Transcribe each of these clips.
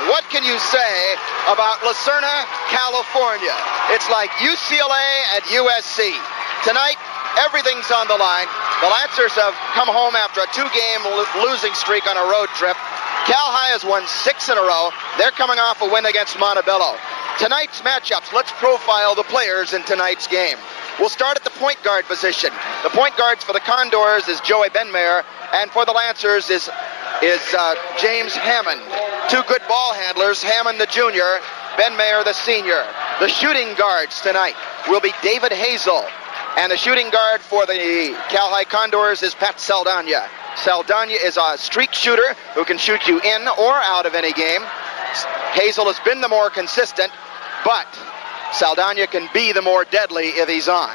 one. What can you say about Serna, California? It's like UCLA and USC. Tonight, everything's on the line. The Lancers have come home after a 2-game losing streak on a road trip. CalHi has won 6 in a row. They're coming off a win against Montebello. Tonight's matchups, let's profile the players in tonight's game. We'll start at the point guard position. The point guards for the Condors is Joey Benmayer, and for the Lancers is James Hammond. 2 good ball handlers, Hammond the junior, Benmayer the senior. The shooting guards tonight will be David Hazel, and the shooting guard for the CalHi Condors is Pat Saldana. Saldana is a streak shooter who can shoot you in or out of any game. Hazel has been the more consistent, but Saldana can be the more deadly if he's on.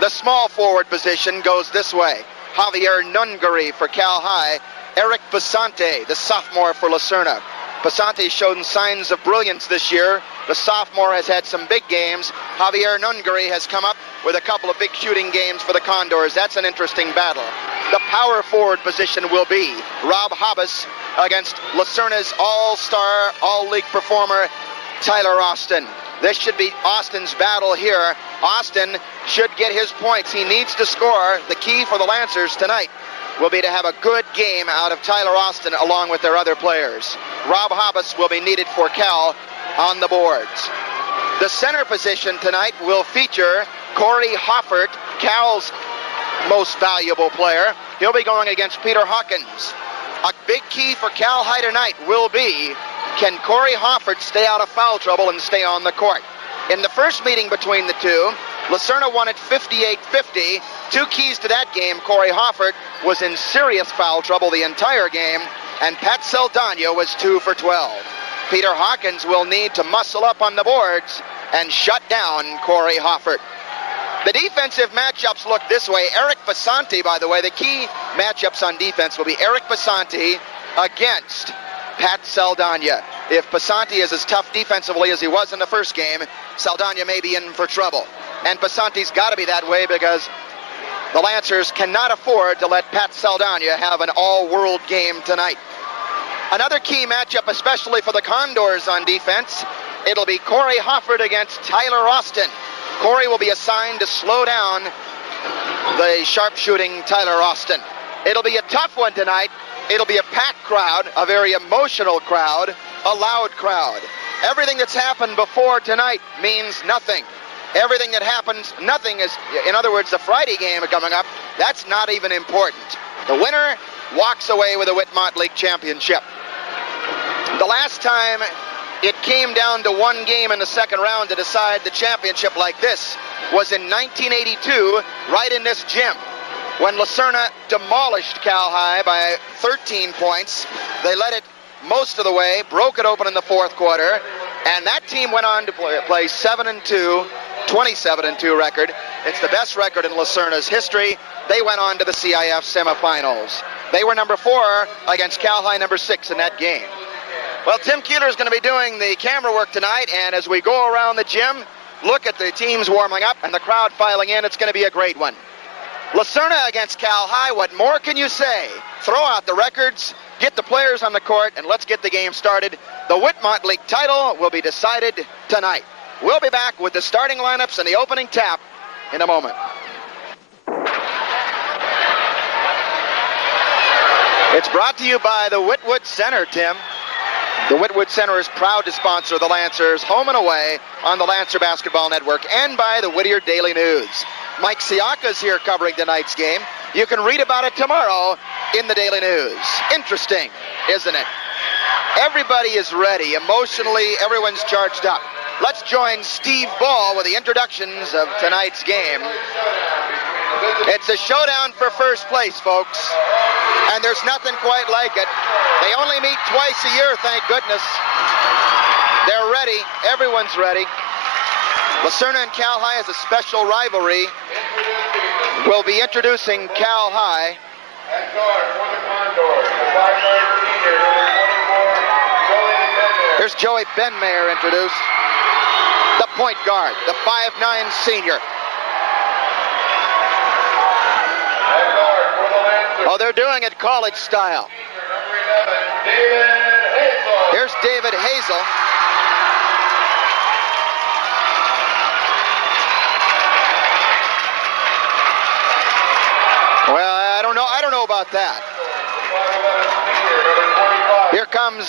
The small forward position goes this way. Javier Nungary for CalHi. Eric Basante, the sophomore for Serna. Basante's shown signs of brilliance this year. The sophomore has had some big games. Javier Nungary has come up with a couple of big shooting games for the Condors. That's an interesting battle. The power forward position will be Rob Hobbs against Serna's all-star, all-league performer, Tyler Austin. This should be Austin's battle here. Austin should get his points. He needs to score. The key for the Lancers tonight will be to have a good game out of Tyler Austin along with their other players. Rob Hobbs will be needed for Cal on the boards. The center position tonight will feature Corey Hoffert, Cal's most valuable player. He'll be going against Peter Hawkins. A big key for CalHi tonight will be, can Corey Hoffert stay out of foul trouble and stay on the court? In the first meeting between the two, Serna won it 58-50. 2 keys to that game. Corey Hoffert was in serious foul trouble the entire game, and Pat Saldana was 2 for 12. Peter Hawkins will need to muscle up on the boards and shut down Corey Hoffert. The defensive matchups look this way. Eric Basante, by the way, the key matchups on defense will be Eric Basante against Pat Saldana. If Basante is as tough defensively as he was in the first game, Saldana may be in for trouble. And Basante's got to be that way because the Lancers cannot afford to let Pat Saldana have an all-world game tonight. Another key matchup, especially for the Condors on defense, it'll be Corey Hoffert against Tyler Austin. Corey will be assigned to slow down the sharpshooting Tyler Austin. It'll be a tough one tonight. It'll be a packed crowd, a very emotional crowd, a loud crowd. Everything that's happened before tonight means nothing. Everything that happens, nothing is, in other words, the Friday game coming up, that's not even important. The winner walks away with a Whitmont League championship. The last time it came down to 1 game in the second round to decide the championship like this was in 1982, right in this gym, when Serna demolished CalHi by 13 points. They led it most of the way, broke it open in the 4th quarter, and that team went on to play 7-2, 27-2 record. It's the best record in Serna's history. They went on to the CIF semifinals. They were number 4 against CalHi number 6 in that game. Well, Tim Keeler is going to be doing the camera work tonight, and as we go around the gym, look at the teams warming up and the crowd filing in. It's going to be a great one. Serna against CalHi, what more can you say? Throw out the records, get the players on the court, and let's get the game started. The Whitmont League title will be decided tonight. We'll be back with the starting lineups and the opening tap in a moment. It's brought to you by the Whitwood Center, Tim. The Whitwood Center is proud to sponsor the Lancers home and away on the Lancer Basketball Network, and by the Whittier Daily News. Mike Siaka's here covering tonight's game. You can read about it tomorrow in the Daily News. Interesting, isn't it? Everybody is ready. Emotionally, everyone's charged up. Let's join Steve Ball with the introductions of tonight's game. It's a showdown for first place, folks. And there's nothing quite like it. They only meet twice a year, thank goodness. They're ready. Everyone's ready. Serna and CalHi has a special rivalry. We'll be introducing CalHi. Here's Joey Benmayer introduced. The point guard, the 5'9" senior. They're doing it college style. Here's David whistle. Well, I don't know about that. Here comes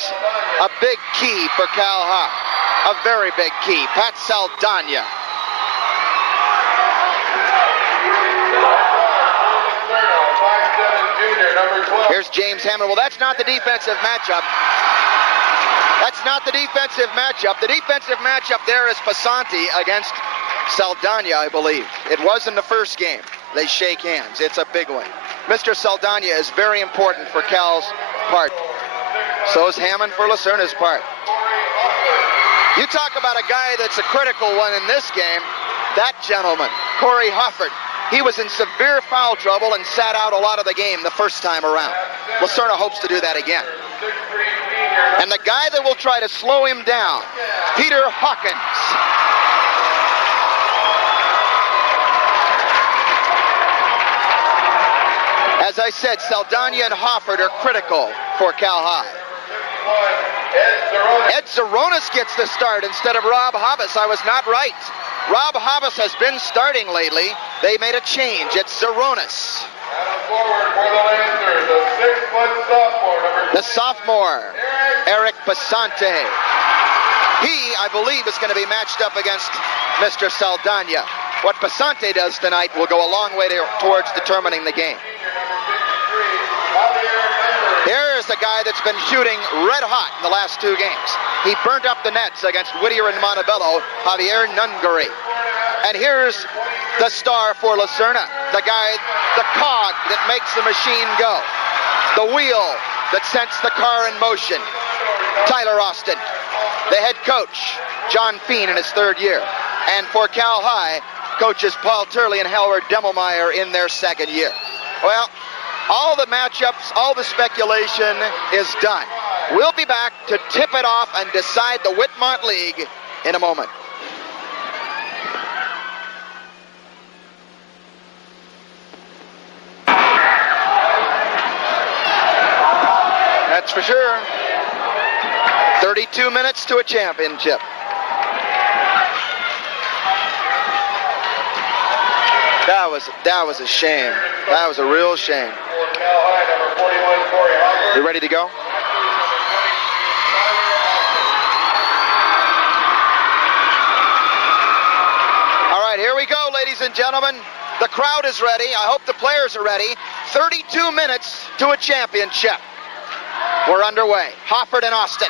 a big key for CalHi. A very big key. Pat Saldana. Here's James Hammond. Well, that's not the defensive matchup. That's not the defensive matchup. The defensive matchup there is Passanti against Saldana, I believe. It was in the first game. They shake hands. It's a big one. Mr. Saldana is very important for Cal's part. So is Hammond for Lucerna's part. You talk about a guy that's a critical one in this game. That gentleman, Corey Hoffert, he was in severe foul trouble and sat out a lot of the game the first time around. Lucerna hopes to do that again. And the guy that will try to slow him down, Peter Hawkins. As I said, Saldana and Hoffert are critical for CalHi. Ed Zeronis gets the start instead of Rob Hobbs. I was not right. Rob Hobbs has been starting lately. They made a change. It's Zeronis. The sophomore, Eric Passanti. He, I believe, is going to be matched up against Mr. Saldana. What Passanti does tonight will go a long way towards determining the game. Here's a guy that's been shooting red hot in the last two games. He burnt up the nets against Whittier and Montebello, Javier Nungary. And here's the star for Lucerna, the guy, the cog that makes the machine go, the wheel that sets the car in motion, Tyler Austin. The head coach, John Feen, in his third year. And for CalHi, coaches Paul Turley and Howard Demmelmeyer in their second year. Well, all the matchups, all the speculation is done. We'll be back to tip it off and decide the Whitmont League in a moment. That's for sure. 32 minutes to a championship. That was a shame. That was a real shame. You ready to go? All right, here we go, ladies and gentlemen. The crowd is ready. I hope the players are ready. 32 minutes to a championship. We're underway. Hoffert and Austin.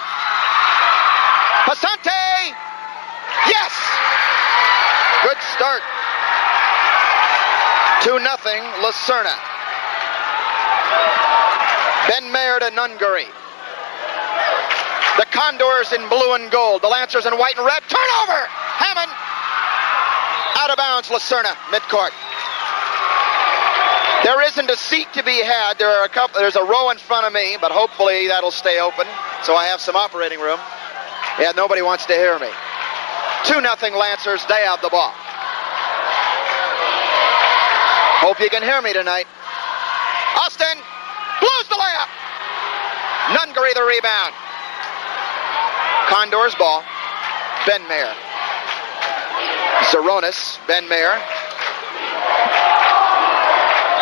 Passanti! Yes! Good start. 2-0, Lucerna. Ben Mayer to Nungary. The Condors in blue and gold. The Lancers in white and red. Turnover! Hammond. Out of bounds, Lucerna, midcourt. There isn't a seat to be had. There's a row in front of me, but hopefully that'll stay open, so I have some operating room. Yeah, nobody wants to hear me. 2-0 Lancers. They have the ball. Hope you can hear me tonight. Austin blows the layup. Nungary the rebound. Condors ball. Ben Mayer. Zeronis. Ben Mayer.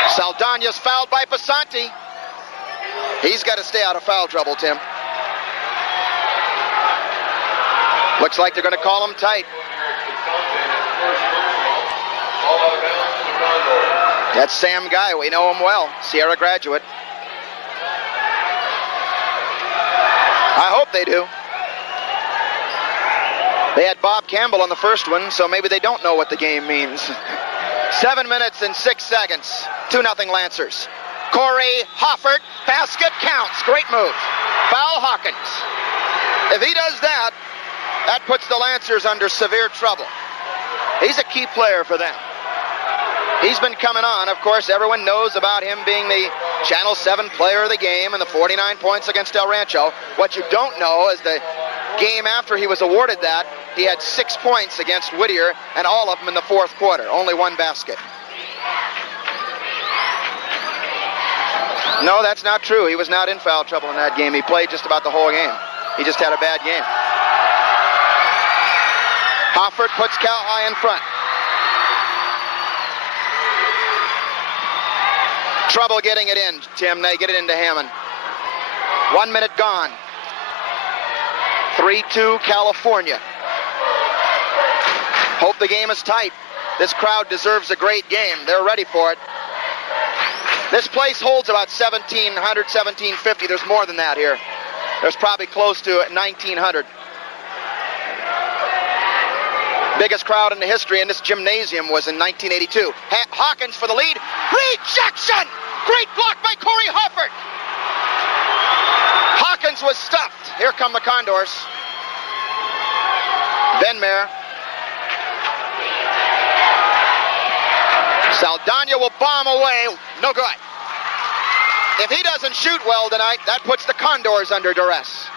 Saldana's fouled by Passanti. He's got to stay out of foul trouble, Tim. Looks like they're going to call him tight. That's Sam Guy. We know him well. Sierra graduate. I hope they do. They had Bob Campbell on the first one, so maybe they don't know what the game means. 7 minutes and 6 seconds. 2-0 Lancers. Corey Hoffert. Basket counts. Great move. Foul Hawkins. If he does that, that puts the Lancers under severe trouble. He's a key player for them. He's been coming on. Of course, everyone knows about him being the Channel 7 player of the game and the 49 points against El Rancho. What you don't know is the game after he was awarded that, he had 6 points against Whittier, and all of them in the fourth quarter. Only one basket. No, that's not true. He was not in foul trouble in that game. He played just about the whole game. He just had a bad game. Hofford puts CalHi in front. Trouble getting it in, Tim. They get it into Hammond. 1 minute gone. 3-2 California. Hope the game is tight. This crowd deserves a great game. They're ready for it. This place holds about 1,700, 1,750. There's more than that here. There's probably close to 1,900. Biggest crowd in the history in this gymnasium was in 1982. Hawkins for the lead. Rejection! Great block by Corey Hofford. Hawkins was stuffed. Here come the Condors. Benmare. Saldana will bomb away. No good. If he doesn't shoot well tonight, that puts the Condors under duress.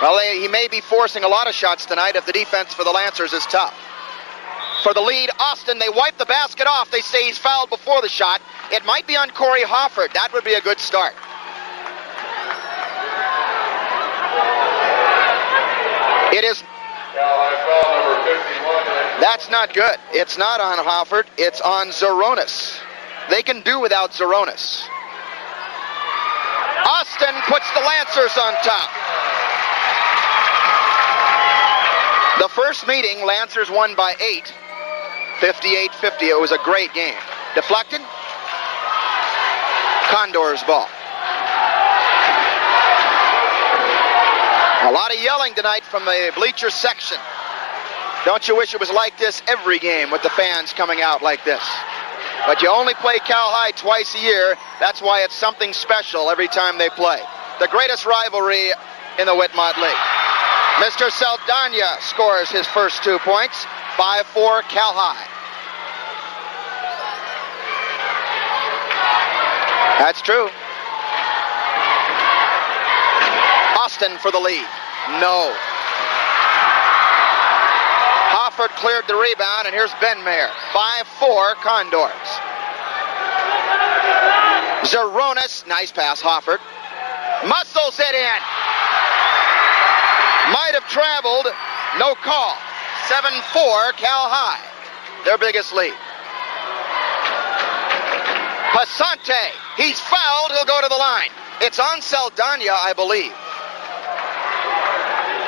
Well, he may be forcing a lot of shots tonight if the defense for the Lancers is tough. For the lead, Austin, they wipe the basket off. They say he's fouled before the shot. It might be on Corey Hofford. That would be a good start. It is. That's not good. It's not on Hofford. It's on Zoronis. They can do without Zoronis. Austin puts the Lancers on top. The first meeting, Lancers won by 8, 58-50. It was a great game. Deflected. Condors ball. A lot of yelling tonight from the bleacher section. Don't you wish it was like this every game with the fans coming out like this? But you only play CalHi twice a year. That's why it's something special every time they play. The greatest rivalry in the Whitmont League. Mr. Saldana scores his first 2 points. 5-4 CalHi. That's true. Austin for the lead. No. Hofford cleared the rebound, and here's Benmare. 5-4 Condors. Zoronis, nice pass, Hofford. Muscles it in. Might have traveled, no call. 7-4 CalHi, their biggest lead. Pasante, he's fouled, he'll go to the line. It's on Saldana, I believe.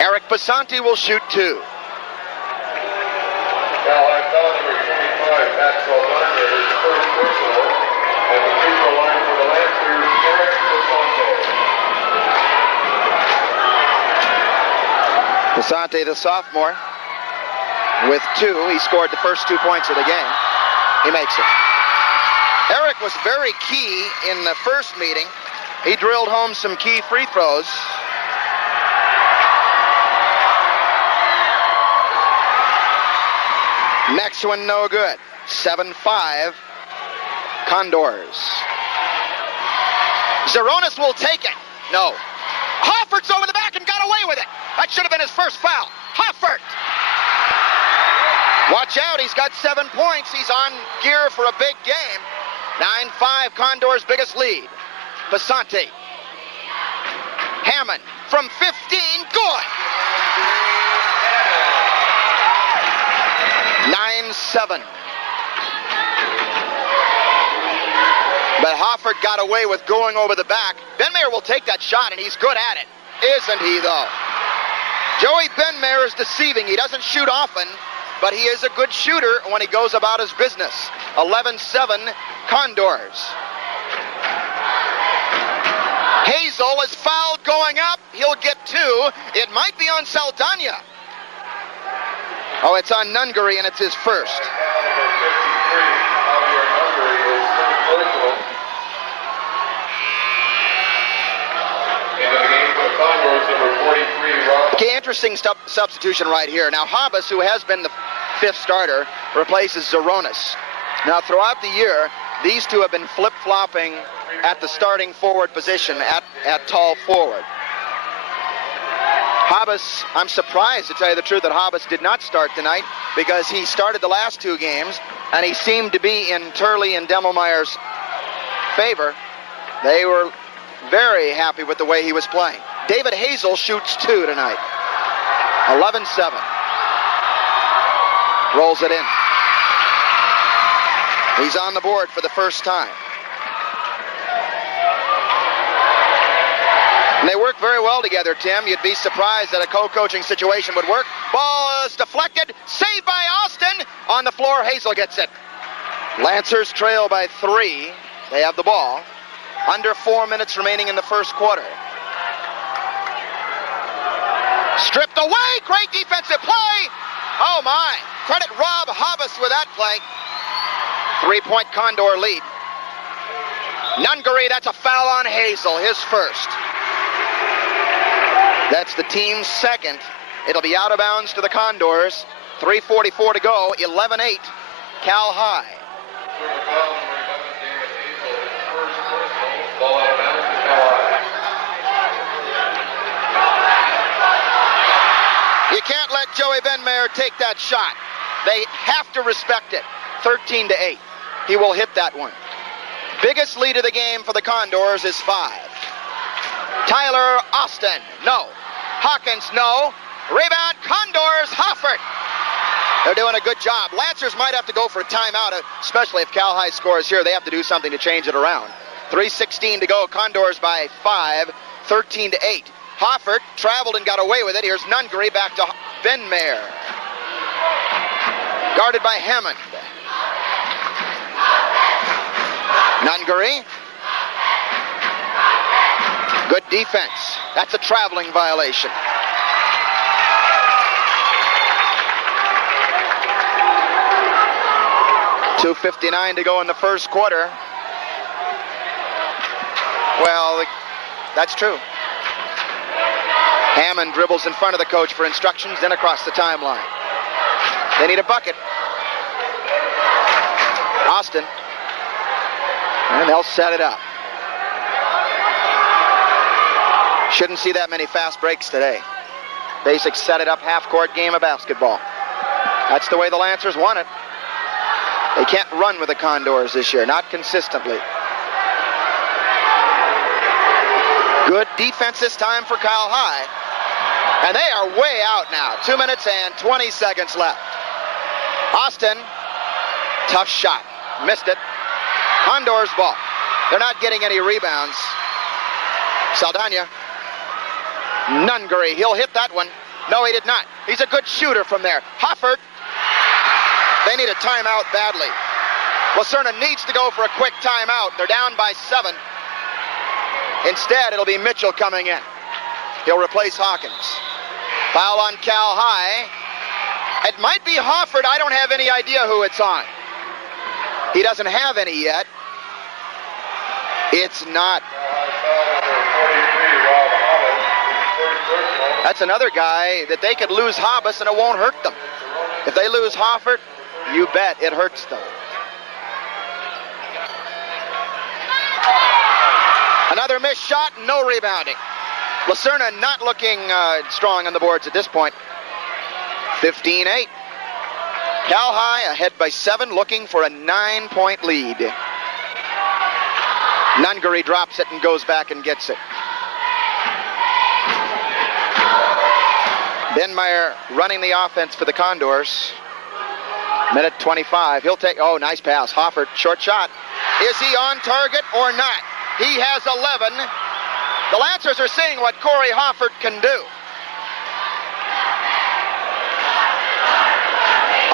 Eric Pasante will shoot 2. CalHi foul number 25, Pat Saldana, his first personal, and the free throw line for the Lancers, Eric Pasante. Pasante, the sophomore, with 2. He scored the first 2 points of the game. He makes it. Eric was very key in the first meeting. He drilled home some key free throws. Next one, no good. 7-5 Condors. Zoronis will take it. No. Hofford's over the back and got away with it. That should have been his first foul. Hofford. Watch out, he's got 7 points. He's on gear for a big game. 9-5 Condors' biggest lead. Pasante. Hammond from 15, good. 9-7. But Hofford got away with going over the back. Benmare will take that shot, and he's good at it. Isn't he, though? Joey Benmare is deceiving. He doesn't shoot often, but he is a good shooter when he goes about his business. 11-7 Condors. Hazel is fouled going up. He'll get 2. It might be on Saldana. Oh, it's on Nungary, and it's his first. Okay, interesting substitution right here. Now, Habas, who has been the 5th starter, replaces Zoronis. Now, throughout the year, these two have been flip-flopping at the starting forward position, at tall forward. Habas, I'm surprised, to tell you the truth, that Habas did not start tonight, because he started the last 2 games, and he seemed to be in Turley and Demmelmeyer's favor. They were very happy with the way he was playing. David Hazel shoots 2 tonight. 11-7. Rolls it in. He's on the board for the first time. And they work very well together, Tim. You'd be surprised that a co-coaching situation would work. Ball is deflected. Saved by Austin. On the floor, Hazel gets it. Lancers trail by 3. They have the ball. Under 4 minutes remaining in the first quarter. Stripped away. Great defensive play. Oh, my. Credit Rob Hobbs with that play. 3-point Condor lead. Nungary, that's a foul on Hazel, his first. That's the team's second. It'll be out of bounds to the Condors. 3:44 to go, 11-8, CalHi. You can't let Joey Benmayer take that shot. They have to respect it. 13-8. He will hit that one. Biggest lead of the game for the Condors is 5. Tyler Austin, no. Hawkins, no. Rebound, Condors, Hoffert. They're doing a good job. Lancers might have to go for a timeout, especially if CalHi scores here. They have to do something to change it around. 3:16 to go. Condors by 5, 13-8. Hoffert traveled and got away with it. Here's Nungary back to Benmayer. Guarded by Hammond. Nungary. Good defense. That's a traveling violation. $2:59 to go in the first quarter. Well, that's true. Hammond dribbles in front of the coach for instructions, then across the timeline. They need a bucket. Austin. And they'll set it up. Shouldn't see that many fast breaks today. Basic set it up half-court game of basketball. That's the way the Lancers want it. They can't run with the Condors this year, not consistently. Good defense this time for CalHi. And they are way out now. 2 minutes and 20 seconds left. Austin, tough shot. Missed it. Condors ball. They're not getting any rebounds. Saldana. Nungary, he'll hit that one. No, he did not. He's a good shooter from there. Hoffert. They need a timeout badly. Serna needs to go for a quick timeout. They're down by 7. Instead, it'll be Mitchell coming in. He'll replace Hawkins. Foul on CalHi. It might be Hoffert. I don't have any idea who it's on. He doesn't have any yet. It's not. That's another guy that they could lose Hobbs and it won't hurt them. If they lose Hoffert, you bet it hurts them. Another missed shot, no rebounding. Serna not looking strong on the boards at this point. 15-8. CalHi ahead by 7, looking for a 9-point lead. Nungary drops it and goes back and gets it. Benmayer running the offense for the Condors. Minute 25. He'll take, oh, nice pass. Hoffert, short shot. Is he on target or not? He has 11. The Lancers are seeing what Corey Hoffert can do.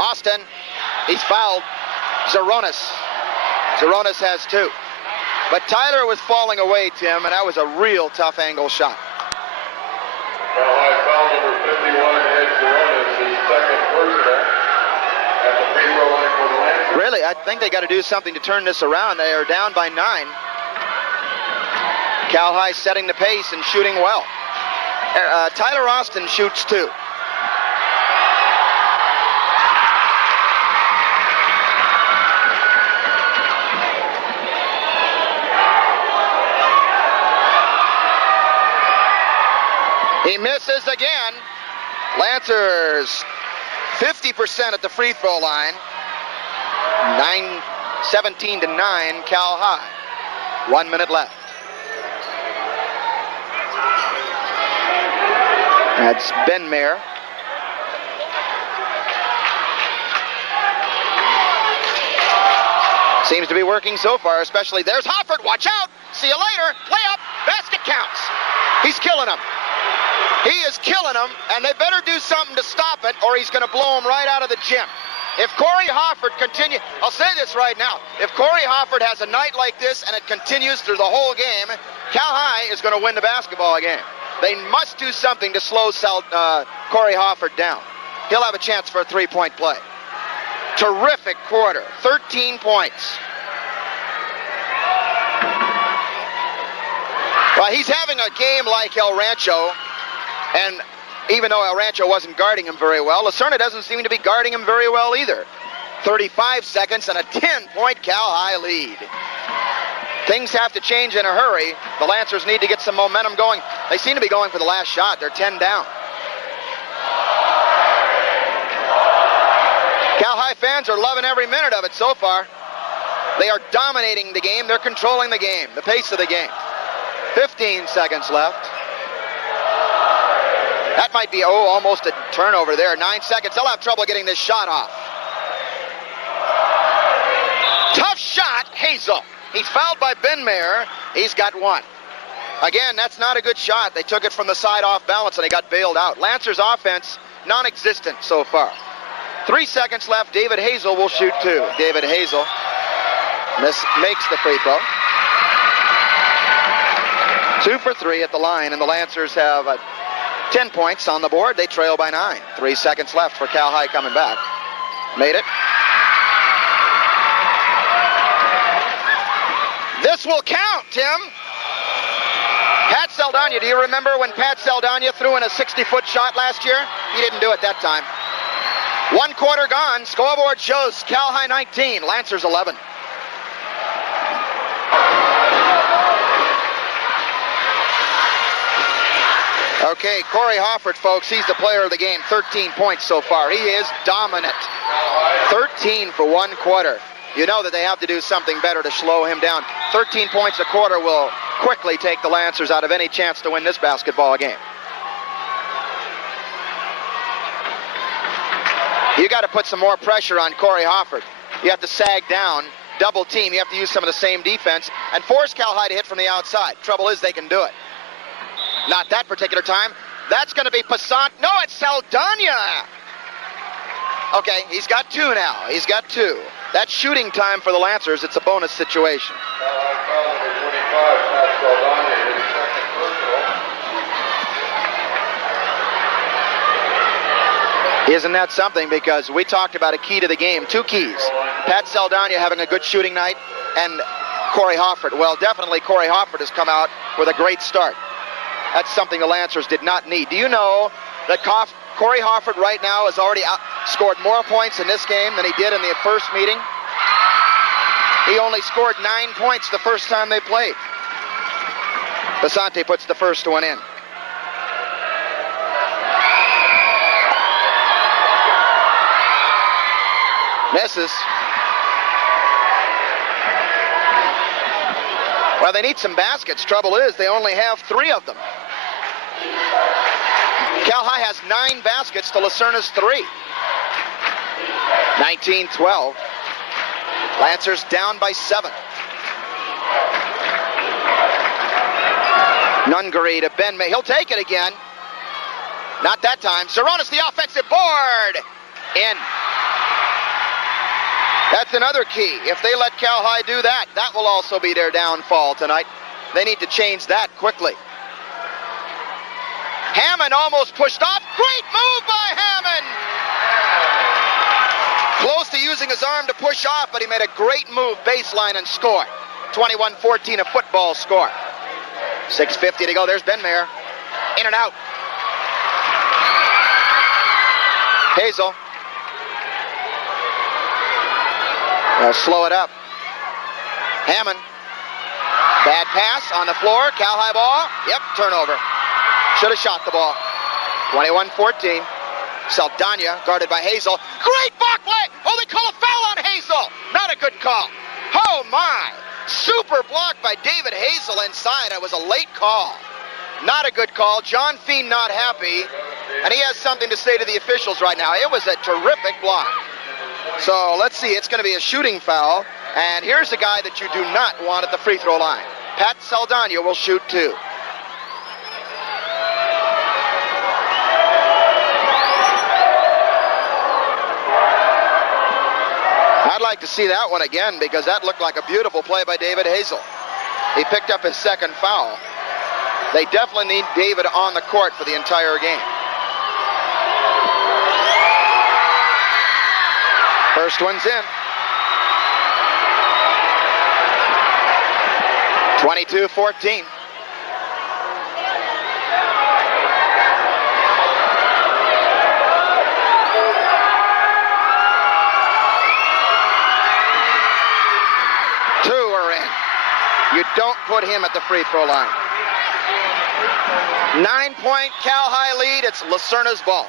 Austin, he's fouled. Zeronis has 2. But Tyler was falling away, Tim, and that was a real tough angle shot. CalHi foul number 51, Ed Zeronis, his second personal at the free throw line for the Lancers. Really, I think they got to do something to turn this around. They are down by 9. CalHi setting the pace and shooting well. Tyler Austin shoots 2. He misses again. Lancers 50% at the free throw line. 17-9 CalHi. 1 minute left. That's Benmayer. Seems to be working so far, especially there's Hofford. Watch out. See you later. Layup. Basket counts. He's killing them. He is killing them, and they better do something to stop it, or he's going to blow them right out of the gym. If Corey Hofford continue, I'll say this right now. If Corey Hofford has a night like this and it continues through the whole game, CalHi is going to win the basketball game. They must do something to slow Corey Hofford down. He'll have a chance for a three-point play. Terrific quarter. 13 points. Well, he's having a game like El Rancho, and even though El Rancho wasn't guarding him very well, Serna doesn't seem to be guarding him very well either. 35 seconds and a 10-point CalHi lead. Things have to change in a hurry. The Lancers need to get some momentum going. They seem to be going for the last shot. They're 10 down. CalHi fans are loving every minute of it so far. They are dominating the game. They're controlling the game, the pace of the game. 15 seconds left. That might be, almost a turnover there. 9 seconds. They'll have trouble getting this shot off. Tough shot, Hazel. He's fouled by Ben Mayer. He's got one. Again, that's not a good shot. They took it from the side off balance and they got bailed out. Lancers offense, non-existent so far. 3 seconds left. David Hazel will shoot two. David Hazel makes the free throw. 2 for 3 at the line, and the Lancers have 10 points on the board. They trail by 9. 3 seconds left for CalHi coming back. Made it. This will count, Tim. Pat Saldana, do you remember when Pat Saldana threw in a 60-foot shot last year? He didn't do it that time. 1 quarter gone. Scoreboard shows CalHi 19, Lancers 11. Okay, Corey Hofford, folks, he's the player of the game. 13 points so far. He is dominant. 13 for 1 quarter. You know that they have to do something better to slow him down. 13 points a quarter will quickly take the Lancers out of any chance to win this basketball game. You got to put some more pressure on Corey Hofford. You have to sag down, double team. You have to use some of the same defense and force CalHi to hit from the outside. Trouble is they can do it. Not that particular time. That's going to be Passant. No, it's Saldana. Okay, he's got 2 now. He's got 2. That's shooting time for the Lancers. It's a bonus situation. Isn't that something? Because we talked about a key to the game. 2 keys. Pat Saldana having a good shooting night and Corey Hofford. Well, definitely Corey Hofford has come out with a great start. That's something the Lancers did not need. Do you know that Corey Hofford right now has already scored more points in this game than he did in the first meeting? He only scored 9 points the first time they played. Basante puts the first one in. Misses. Well, they need some baskets. Trouble is, they only have 3 of them. CalHi has 9 baskets to Serna's 3. 19-12. Lancers down by 7. Nungary to Ben May. He'll take it again. Not that time. Saronis, the offensive board. In. That's another key. If they let CalHi do that, that will also be their downfall tonight. They need to change that quickly. Hammond almost pushed off. Great move by Hammond. Close to using his arm to push off, but he made a great move baseline and scored. 21-14, a football score. 6:50 to go. There's Ben Mayer. In and out. Hazel. They'll slow it up. Hammond. Bad pass on the floor. CalHi ball. Yep, turnover. Should have shot the ball. 21-14. Saldana guarded by Hazel. Great block play. Oh, they call a foul on Hazel. Not a good call. Oh, my. Super block by David Hazel inside. It was a late call. Not a good call. John Feen not happy. And he has something to say to the officials right now. It was a terrific block. So let's see. It's going to be a shooting foul And here's a guy that you do not want at the free throw line. Pat Saldana will shoot 2. I'd like to see that one again because that looked like a beautiful play by David Hazel. He picked up his second foul. They definitely need David on the court for the entire game. First one's in. 22-14. Two are in. You don't put him at the free throw line. 9-point CalHi lead. It's Lacerna's ball.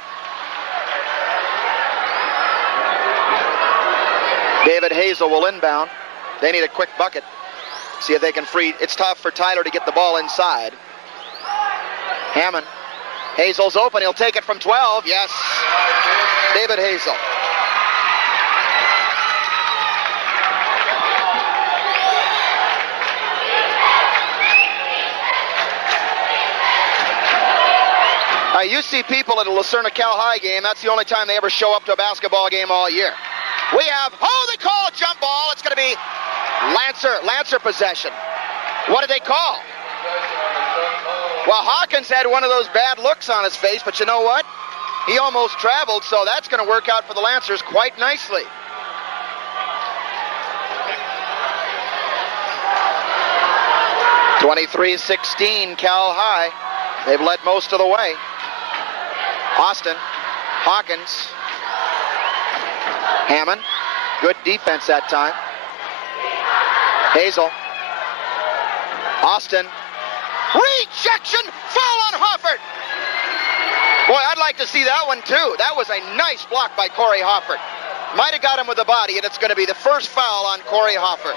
David Hazel will inbound. They need a quick bucket. See if they can free. It's tough for Tyler to get the ball inside. Hammond. Hazel's open. He'll take it from 12. Yes. David Hazel. You see people at a Lacerna CalHi game, that's the only time they ever show up to a basketball game all year. We have, they call a jump ball. It's going to be Lancer possession. What did they call? Well, Hawkins had one of those bad looks on his face, but you know what? He almost traveled, so that's going to work out for the Lancers quite nicely. (23-16) CalHi. They've led most of the way. Austin, Hawkins, Hammond, good defense that time. Hazel, Austin, rejection, foul on Hoffert. Boy, I'd like to see that one too. That was a nice block by Corey Hoffert. Might have got him with the body, and it's going to be the first foul on Corey Hoffert.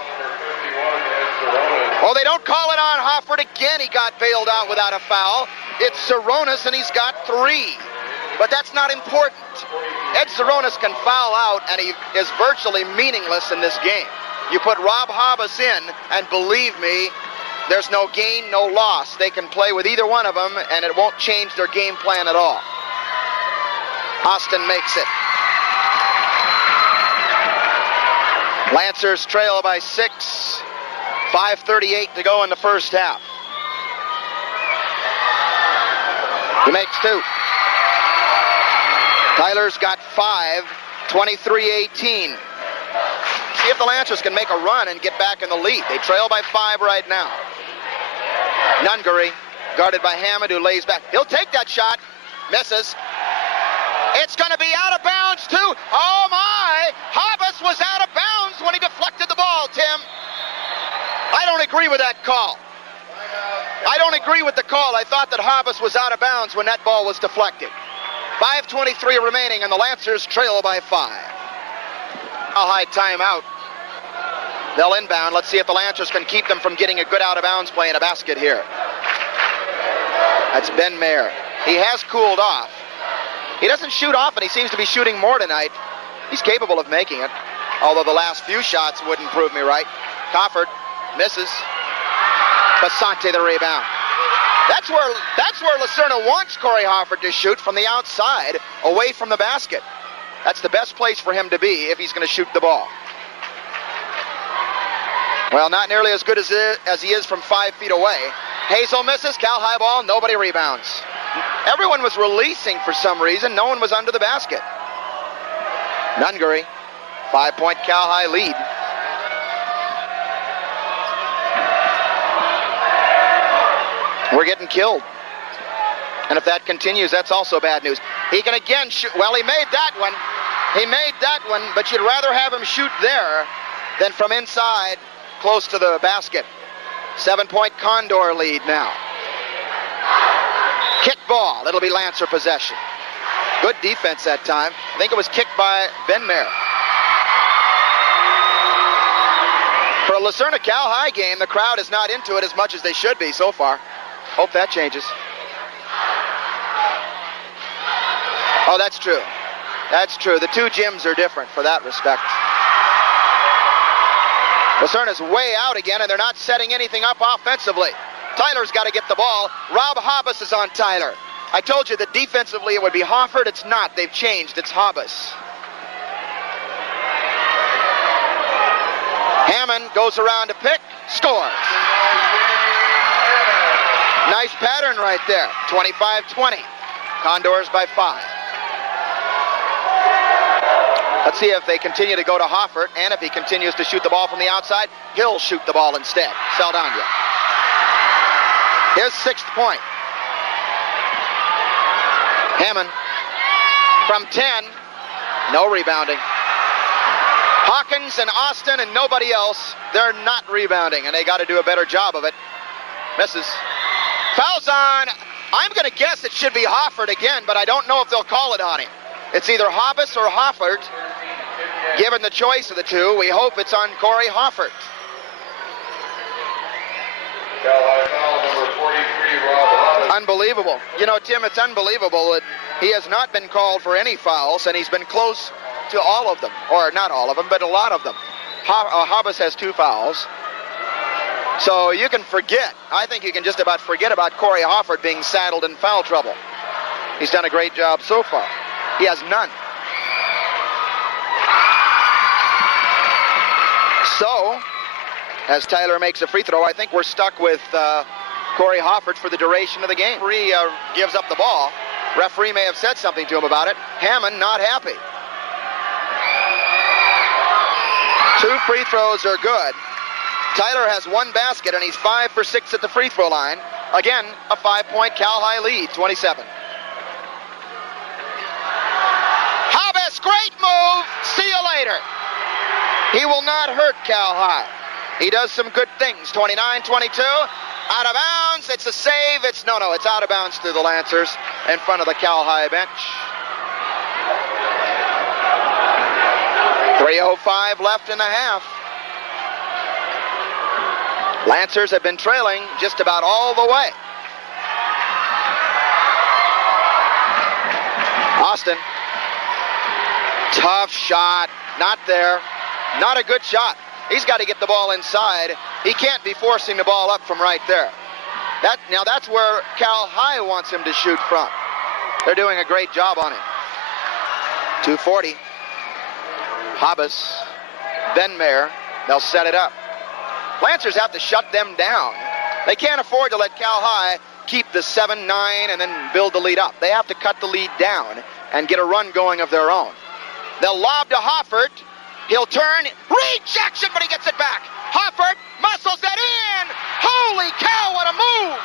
Oh, they don't call it on Hoffert again. He got bailed out without a foul. It's Saronis, and he's got 3. But that's not important. Ed Saronis can foul out, and he is virtually meaningless in this game. You put Rob Habas in, and believe me, there's no gain, no loss. They can play with either one of them, and it won't change their game plan at all. Austin makes it. Lancers trail by 6. 5:38 to go in the first half. He makes 2. Tyler's got 5, 23-18. See if the Lancers can make a run and get back in the lead. They trail by 5 right now. Nungary, guarded by Hammond, who lays back. He'll take that shot. Misses. It's going to be out of bounds, too. Oh, my. Habas was out of bounds when he deflected the ball, Tim. I don't agree with that call. I don't agree with the call. I thought that Habas was out of bounds when that ball was deflected. 5:23 remaining, and the Lancers trail by 5. CalHi timeout. They'll inbound. Let's see if the Lancers can keep them from getting a good out-of-bounds play in a basket here. That's Ben Mayer. He has cooled off. He doesn't shoot often. He seems to be shooting more tonight. He's capable of making it, although the last few shots wouldn't prove me right. Cofford misses. Basante the rebound. That's where Lacerna wants Corey Hoffert to shoot, from the outside, away from the basket. That's the best place for him to be if he's going to shoot the ball. Well, not nearly as good as he is from 5 feet away. Hazel misses. CalHi ball. Nobody rebounds. Everyone was releasing for some reason. No one was under the basket. Nungary, 5-point CalHi lead. We're getting killed. And if that continues, that's also bad news. He can again shoot. Well, he made that one. He made that one, but you'd rather have him shoot there than from inside close to the basket. 7-point Condor lead now. Kick ball. It'll be Lancer possession. Good defense that time. I think it was kicked by Ben Mayer. For a Lacerna CalHi game, the crowd is not into it as much as they should be so far. Hope that changes. Oh, that's true. That's true. The two gyms are different for that respect. Serna's way out again, and they're not setting anything up offensively. Tyler's got to get the ball. Rob Hobbs is on Tyler. I told you that defensively it would be Hofford. It's not. They've changed. It's Hobbs. Hammond goes around to pick, scores. Nice pattern right there. 25-20. Condors by 5. Let's see if they continue to go to Hoffert, and if he continues to shoot the ball from the outside, he'll shoot the ball instead. Saldana. His 6th point. Hammond from 10. No rebounding. Hawkins and Austin and nobody else, they're not rebounding, and they got to do a better job of it. Misses. Fouls on. I'm going to guess it should be Hoffert again, but I don't know if they'll call it on him. It's either Hobbs or Hoffert. Given the choice of the two, we hope it's on Corey Hoffert. CalHi foul number 43, Rob Hobbs. Unbelievable. You know, Tim, it's unbelievable that he has not been called for any fouls, and he's been close to all of them. Or not all of them, but a lot of them. Hobbs has 2 fouls. So you can forget. I think you can just about forget about Corey Hoffert being saddled in foul trouble. He's done a great job so far. He has none. So, as Tyler makes a free throw, I think we're stuck with Corey Hoffert for the duration of the game. Referee gives up the ball. Referee may have said something to him about it. Hammond not happy. 2 free throws are good. Tyler has 1 basket, and he's 5 for 6 at the free throw line. Again, a 5-point CalHi lead, 27. Hobbs, great move. See you later. He will not hurt CalHi. He does some good things. 29-22. Out of bounds. It's a save. It's out of bounds to the Lancers in front of the CalHi bench. 3:05 left in the half. Lancers have been trailing just about all the way. Austin. Tough shot. Not there. Not a good shot. He's got to get the ball inside. He can't be forcing the ball up from right there. Now that's where CalHi wants him to shoot from. They're doing a great job on him. 2:40. Hobbs. Benmayer. They'll set it up. Lancers have to shut them down. They can't afford to let CalHi keep the 7-9 and then build the lead up. They have to cut the lead down and get a run going of their own. They'll lob to Hoffert. He'll turn. Rejection, but he gets it back. Hoffert muscles that in. Holy cow, what a move.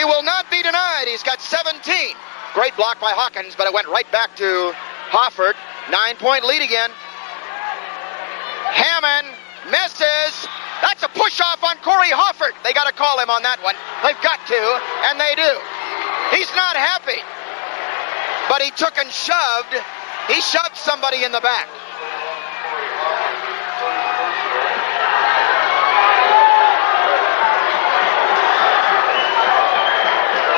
He will not be denied. He's got 17. Great block by Hawkins, but it went right back to Hoffert. 9-point lead again. Hammond misses. That's a push-off on Corey Hoffert. They got to call him on that one. They've got to, and they do. He's not happy. But he took and shoved. He shoved somebody in the back.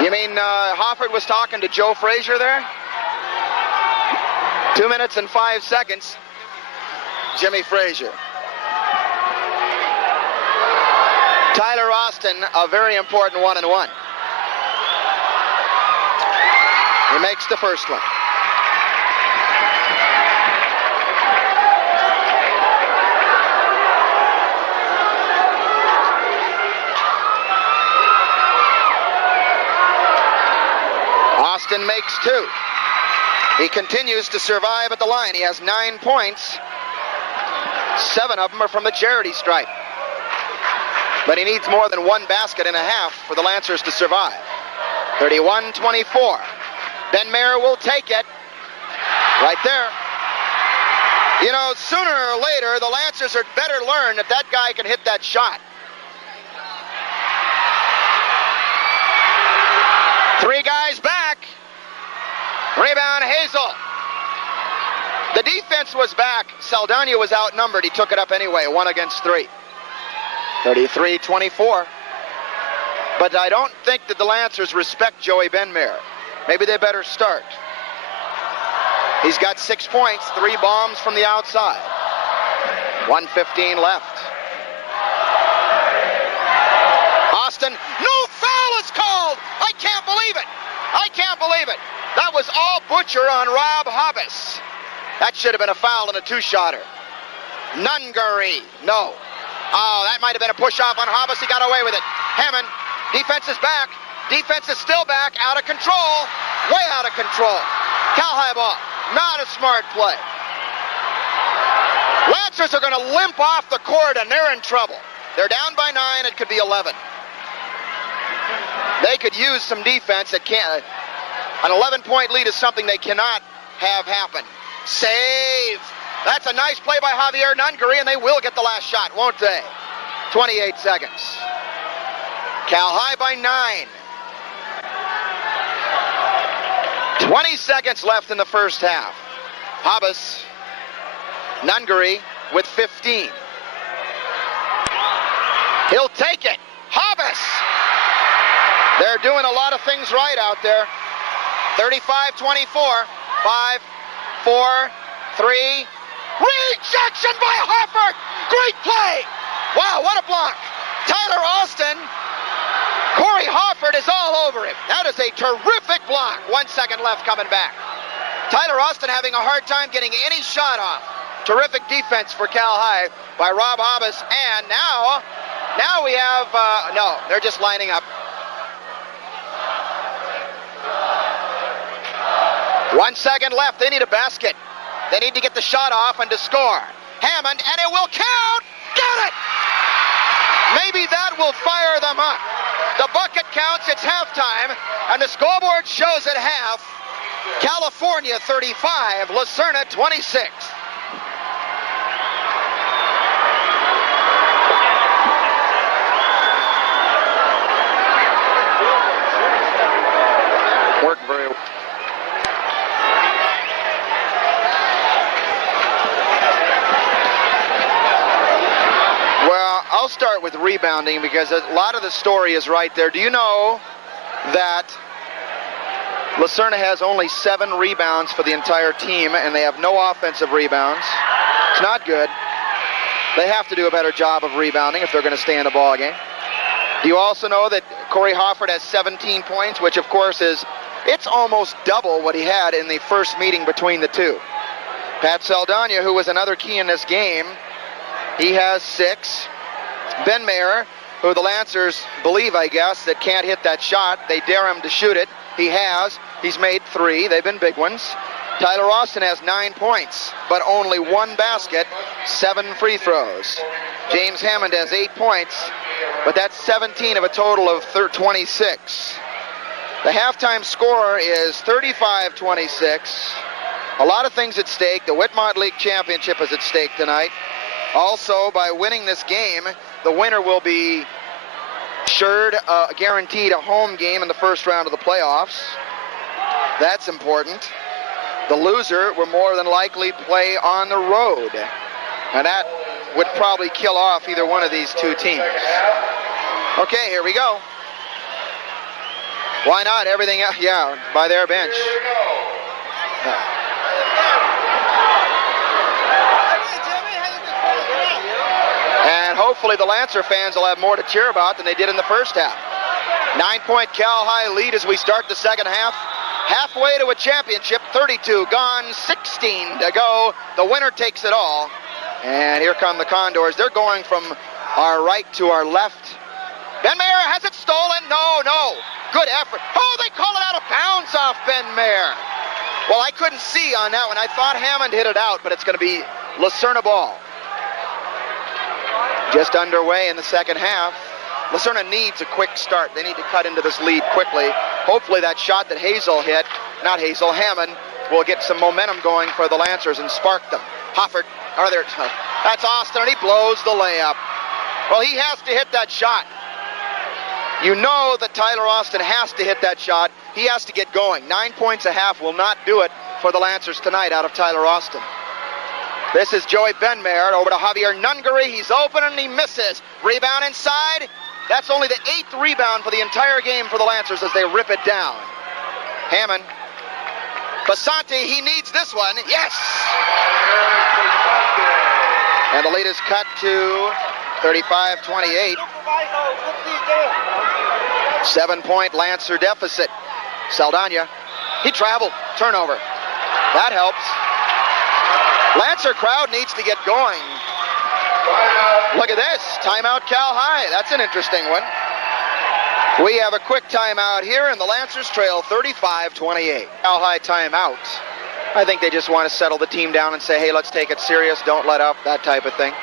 You mean Hoffert was talking to Joe Frazier there? 2 minutes and 5 seconds. Jimmy Frazier. Tyler Austin, a very important 1-and-1. He makes the first one. Austin makes 2. He continues to survive at the line. He has 9 points. 7 of them are from the charity stripe. But he needs more than 1 basket and a half for the Lancers to survive. 31-24. Benmayer will take it. Right there. You know, sooner or later, the Lancers had better learn that that guy can hit that shot. 3 guys back. Rebound, Hazel. The defense was back. Saldana was outnumbered. He took it up anyway, 1 against 3. 33-24. But I don't think that the Lancers respect Joey Benmayer. Maybe they better start. He's got 6 points, 3 bombs from the outside. 1:15 left. Austin, no foul is called! I can't believe it! I can't believe it! That was all Butcher on Rob Hobbs. That should have been a foul and a two-shotter. Nungary, no. Oh, that might have been a push-off on Hobbs. He got away with it. Hammond, defense is back. Defense is still back. Out of control. Way out of control. CalHi ball. Not a smart play. Lancers are going to limp off the court, and they're in trouble. They're down by 9. It could be 11. They could use some defense. That can't. An 11-point lead is something they cannot have happen. Save. That's a nice play by Javier Nungary, and they will get the last shot, won't they? 28 seconds. CalHi by 9. 20 seconds left in the first half. Hobbs, Nungary with 15. He'll take it. Hobbs! They're doing a lot of things right out there. 35-24. 5, 4, 3. Rejection by Hofford! Great play! Wow, what a block! Tyler Austin, Corey Hofford is all over him. That is a terrific block. 1 second left coming back. Tyler Austin having a hard time getting any shot off. Terrific defense for CalHi by Rob Hobbs. And now we have, no, they're just lining up. 1 second left. They need a basket. They need to get the shot off and to score. Hammond, and it will count. Got it! Maybe that will fire them up. The bucket counts. It's halftime, and the scoreboard shows at half. California 35, Serna 26. Worked very well. I'll start with rebounding because a lot of the story is right there. Do you know that Serna has only 7 rebounds for the entire team, and they have no offensive rebounds? It's not good. They have to do a better job of rebounding if they're going to stay in the ball game. Do you also know that Corey Hofford has 17 points, which of course it's almost double what he had in the first meeting between the two. Pat Saldana, who was another key in this game, he has 6. Ben Mayer, who the Lancers believe, I guess, that can't hit that shot. They dare him to shoot it. He has. He's made 3. They've been big ones. Tyler Austin has 9 points, but only 1 basket, 7 free throws. James Hammond has 8 points, but that's 17 of a total of 26. The halftime score is 35-26. A lot of things at stake. The Whitmont League Championship is at stake tonight. Also, by winning this game, the winner will be guaranteed a home game in the first round of the playoffs. That's important. The loser will more than likely play on the road, and that would probably kill off either one of these two teams. Okay, here we go. Why not? Everything, yeah, by their bench. And hopefully the Lancer fans will have more to cheer about than they did in the first half. 9-point CalHi lead as we start the second half. Halfway to a championship, 32 gone, 16 to go. The winner takes it all. And here come the Condors. They're going from our right to our left. Ben Mayer has it stolen. No. Good effort. Oh, they call it out of bounds off Ben Mayer. Well, I couldn't see on that one. I thought Hammond hit it out, but it's going to be Serna ball. Just underway in the second half. Serna needs a quick start. They need to cut into this lead quickly. Hopefully that shot that Hammond will get some momentum going for the Lancers and spark them. Hofford, that's Austin, and he blows the layup. Well, he has to hit that shot. You know that Tyler Austin has to hit that shot. He has to get going. 9 points a half will not do it for the Lancers tonight out of Tyler Austin. This is Joey Benmayer over to Javier Nungary. He's open and he misses. Rebound inside. That's only the 8th rebound for the entire game for the Lancers as they rip it down. Hammond. Basante, he needs this one. Yes! And the lead is cut to 35-28. 7-point Lancer deficit. Saldana, he traveled, turnover. That helps. Lancer crowd needs to get going. Look at this, timeout CalHi. That's an interesting one. We have a quick timeout here, and the Lancers trail 35-28. CalHi timeout. I think they just want to settle the team down and say, hey, let's take it serious, don't let up, that type of thing.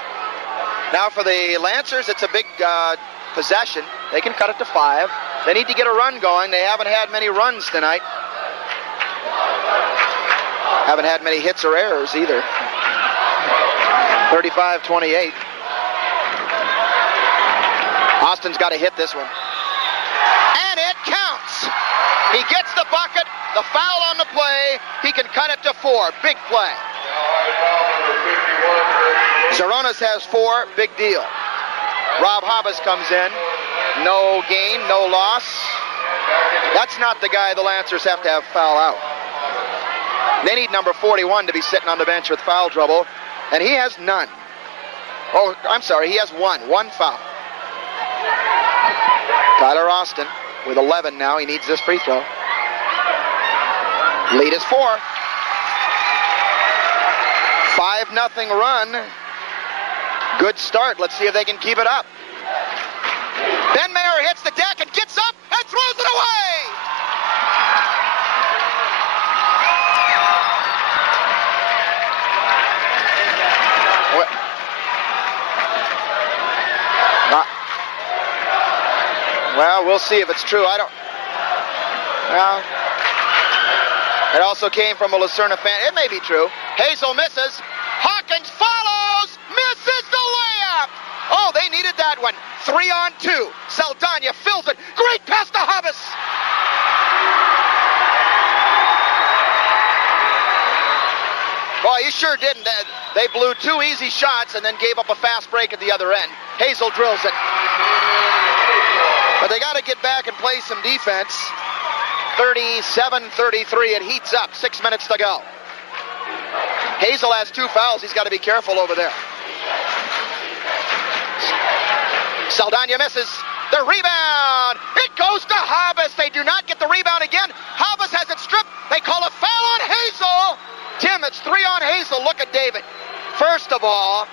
Now for the Lancers, it's a big possession. They can cut it to 5. They need to get a run going. They haven't had many runs tonight. Haven't had many hits or errors either. 35-28. Austin's got to hit this one. And it counts. He gets the bucket, the foul on the play. He can cut it to 4. Big play. Zeronas has 4. Big deal. Rob Hobbs comes in. No gain, no loss. That's not the guy the Lancers have to have foul out. They need number 41 to be sitting on the bench with foul trouble, and he has none. Oh, I'm sorry, he has 1 foul. Tyler Austin with 11 now. He needs this free throw. Lead is 4. 5-0 run. Good start. Let's see if they can keep it up. Ben Mayer hits the deck and gets up and throws it away. Well, we'll see if it's true. I don't. Well, it also came from a Serna fan. It may be true. Hazel misses. Hawkins follows. Misses the layup. Oh, they needed that one. 3-on-2. Saldana fills it. Great pass to Hobbs. Boy, he sure didn't. They blew 2 easy shots and then gave up a fast break at the other end. Hazel drills it. But they got to get back and play some defense. 37-33. It heats up. 6 minutes to go. Hazel has 2 fouls. He's got to be careful over there. Saldana misses. The rebound. It goes to Hobbs. They do not get the rebound again. Hobbs has it stripped. They call a foul on Hazel. Tim, it's 3 on Hazel. Look at David. First of all,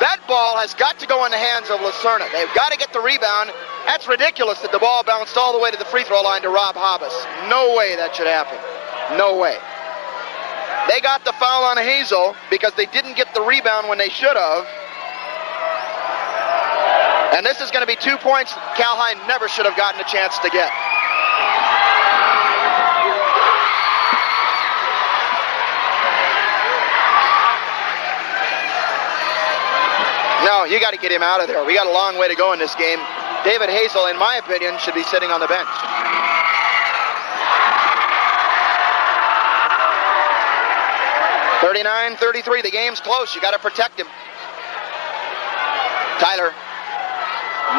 that ball has got to go in the hands of Serna. They've got to get the rebound. That's ridiculous that the ball bounced all the way to the free throw line to Rob Hobbs. No way that should happen. No way. They got the foul on Hazel because they didn't get the rebound when they should have. And this is going to be 2 points CalHi never should have gotten a chance to get. No, you got to get him out of there. We got a long way to go in this game. David Hazel, in my opinion, should be sitting on the bench. (39-33). The game's close. You got to protect him. Tyler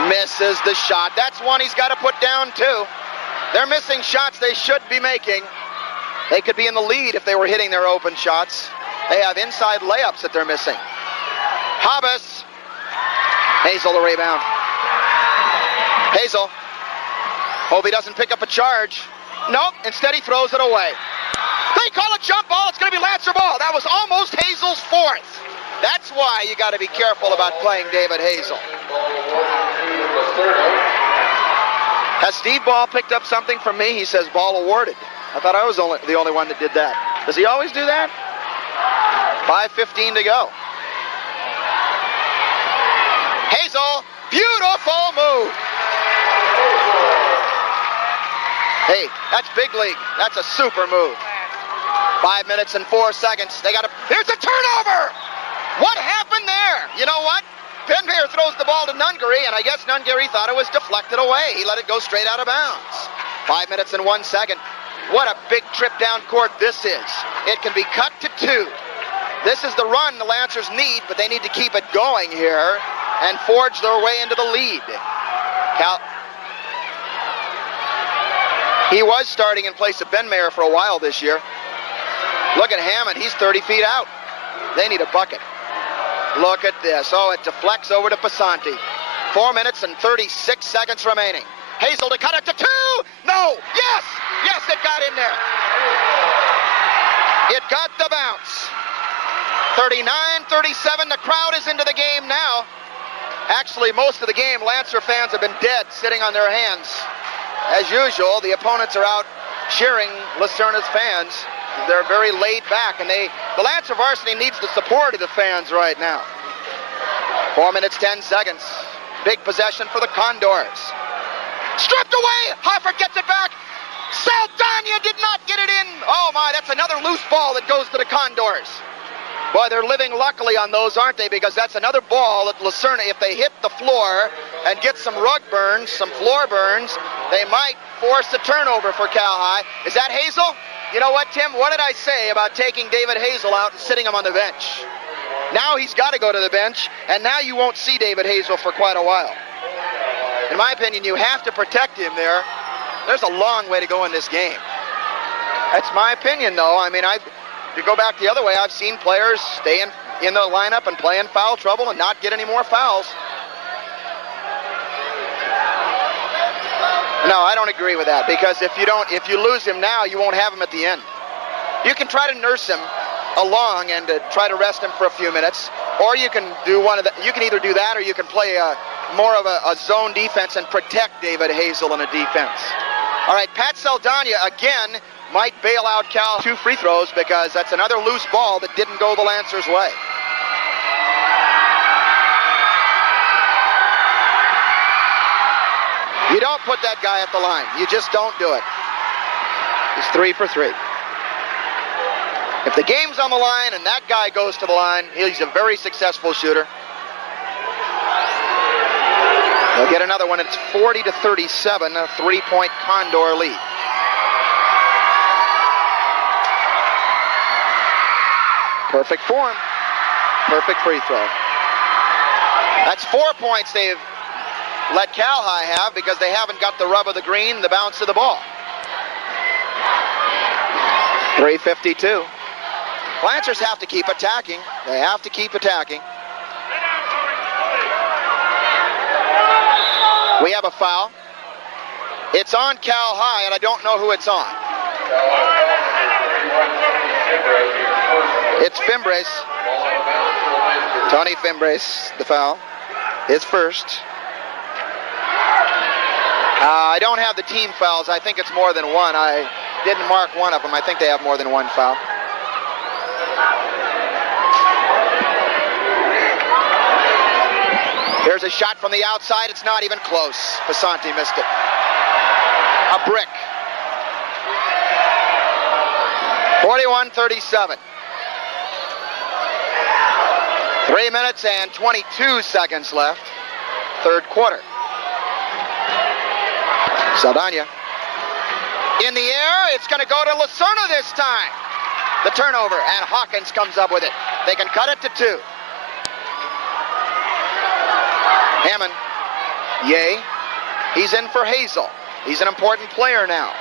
misses the shot. That's one he's got to put down, too. They're missing shots they should be making. They could be in the lead if they were hitting their open shots. They have inside layups that they're missing. Hobbs. Hazel the rebound. Hazel. Hope he doesn't pick up a charge. Nope, instead he throws it away. They call a jump ball. It's going to be Lancer ball. That was almost Hazel's 4th. That's why you got to be careful about playing David Hazel. Has Steve Ball picked up something from me? He says ball awarded. I thought I was the only one that did that. Does he always do that? 5:15 to go. Hazel, beautiful move. Hey, that's big league. That's a super move. 5 minutes and 4 seconds. Here's a turnover. What happened there? You know what? Ben Mayer throws the ball to Nungary, and I guess Nungary thought it was deflected away. He let it go straight out of bounds. 5 minutes and 1 second. What a big trip down court this is. It can be cut to 2. This is the run the Lancers need, but they need to keep it going here and forge their way into the lead. He was starting in place of Ben Mayer for a while this year. Look at Hammond. He's 30 feet out. They need a bucket. Look at this. Oh, it deflects over to Passanti. 4 minutes and 36 seconds remaining. Hazel to cut it to 2. No. Yes. Yes, it got in there. It got the bounce. 39-37. The crowd is into the game now. Actually, most of the game, Lancer fans have been dead, sitting on their hands. As usual, the opponents are out cheering Lucerna's fans. They're very laid back, and the Lancer varsity needs the support of the fans right now. 4 minutes, 10 seconds. Big possession for the Condors. Stripped away. Hoffert gets it back. Saldana did not get it in. Oh my, that's another loose ball that goes to the Condors. Boy, they're living luckily on those, aren't they? Because that's another ball that Lucerna, if they hit the floor and get some rug burns, some floor burns, they might force a turnover for CalHi. Is that Hazel? You know what, Tim? What did I say about taking David Hazel out and sitting him on the bench? Now he's got to go to the bench, and now you won't see David Hazel for quite a while. In my opinion, you have to protect him there. There's a long way to go in this game. That's my opinion, though. I mean, to go back the other way, I've seen players stay in the lineup and play in foul trouble and not get any more fouls. No, I don't agree with that, because if you lose him now, you won't have him at the end. You can try to nurse him along and try to rest him for a few minutes, or you can do you can either do that, or you can play more of a zone defense and protect David Hazel in a defense. All right, Pat Saldana again might bail out Cal 2 free throws, because that's another loose ball that didn't go the Lancers' way. You don't put that guy at the line. You just don't do it. He's 3 for 3. If the game's on the line and that guy goes to the line, he's a very successful shooter. They'll get another one. It's 40-37, a 3-point Condor lead. Perfect form. Perfect free throw. That's 4 points they've let CalHi have, because they haven't got the rub of the green, the bounce of the ball. 3:52. Lancers have to keep attacking. They have to keep attacking. We have a foul. It's on CalHi, and I don't know who it's on. It's Fimbres. Tony Fimbres, the foul. His first. I don't have the team fouls. I think it's more than one. I didn't mark one of them. I think they have more than one foul. Here's a shot from the outside. It's not even close. Passanti missed it. A brick. 41-37. 3 minutes and 22 seconds left. Third quarter. Saldana. In the air, it's going to go to Lucerna this time. The turnover, and Hawkins comes up with it. They can cut it to 2. Hammond. Yay. He's in for Hazel. He's an important player now.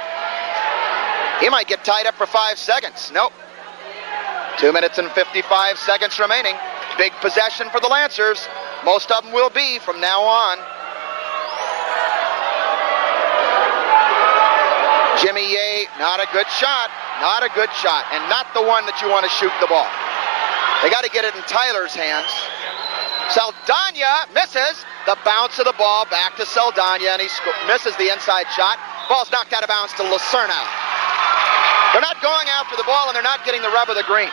He might get tied up for 5 seconds. Nope. 2 minutes and 55 seconds remaining. Big possession for the Lancers. Most of them will be from now on. Jimmy Ye, not a good shot. Not a good shot, and not the one that you want to shoot the ball. They got to get it in Tyler's hands. Saldana misses. The bounce of the ball back to Saldana, and he misses the inside shot. Ball's knocked out of bounds to Lucerna. They're not going after the ball, and they're not getting the rub of the green.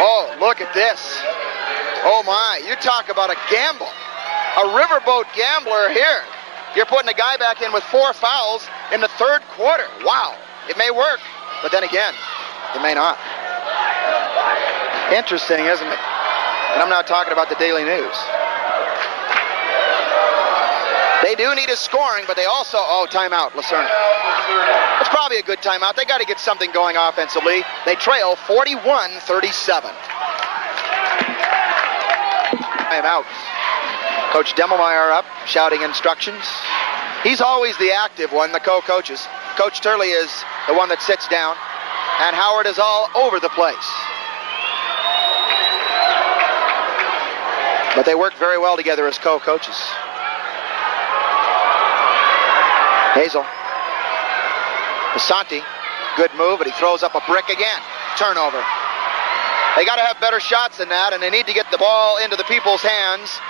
Oh, look at this. Oh my, you talk about a gamble. A riverboat gambler here. You're putting a guy back in with 4 fouls in the third quarter. Wow. It may work, but then again, it may not. Interesting, isn't it? And I'm not talking about the Daily News. They do need a scoring, but they also... Oh, timeout, Lucerna. It's probably a good timeout. They got to get something going offensively. They trail 41-37. Timeout. Coach Demmelmeyer up, shouting instructions. He's always the active one, the co-coaches. Coach Turley is the one that sits down, and Howard is all over the place. But they work very well together as co-coaches. Hazel. Asante. Good move, but he throws up a brick again. Turnover. They got to have better shots than that, and they need to get the ball into the people's hands.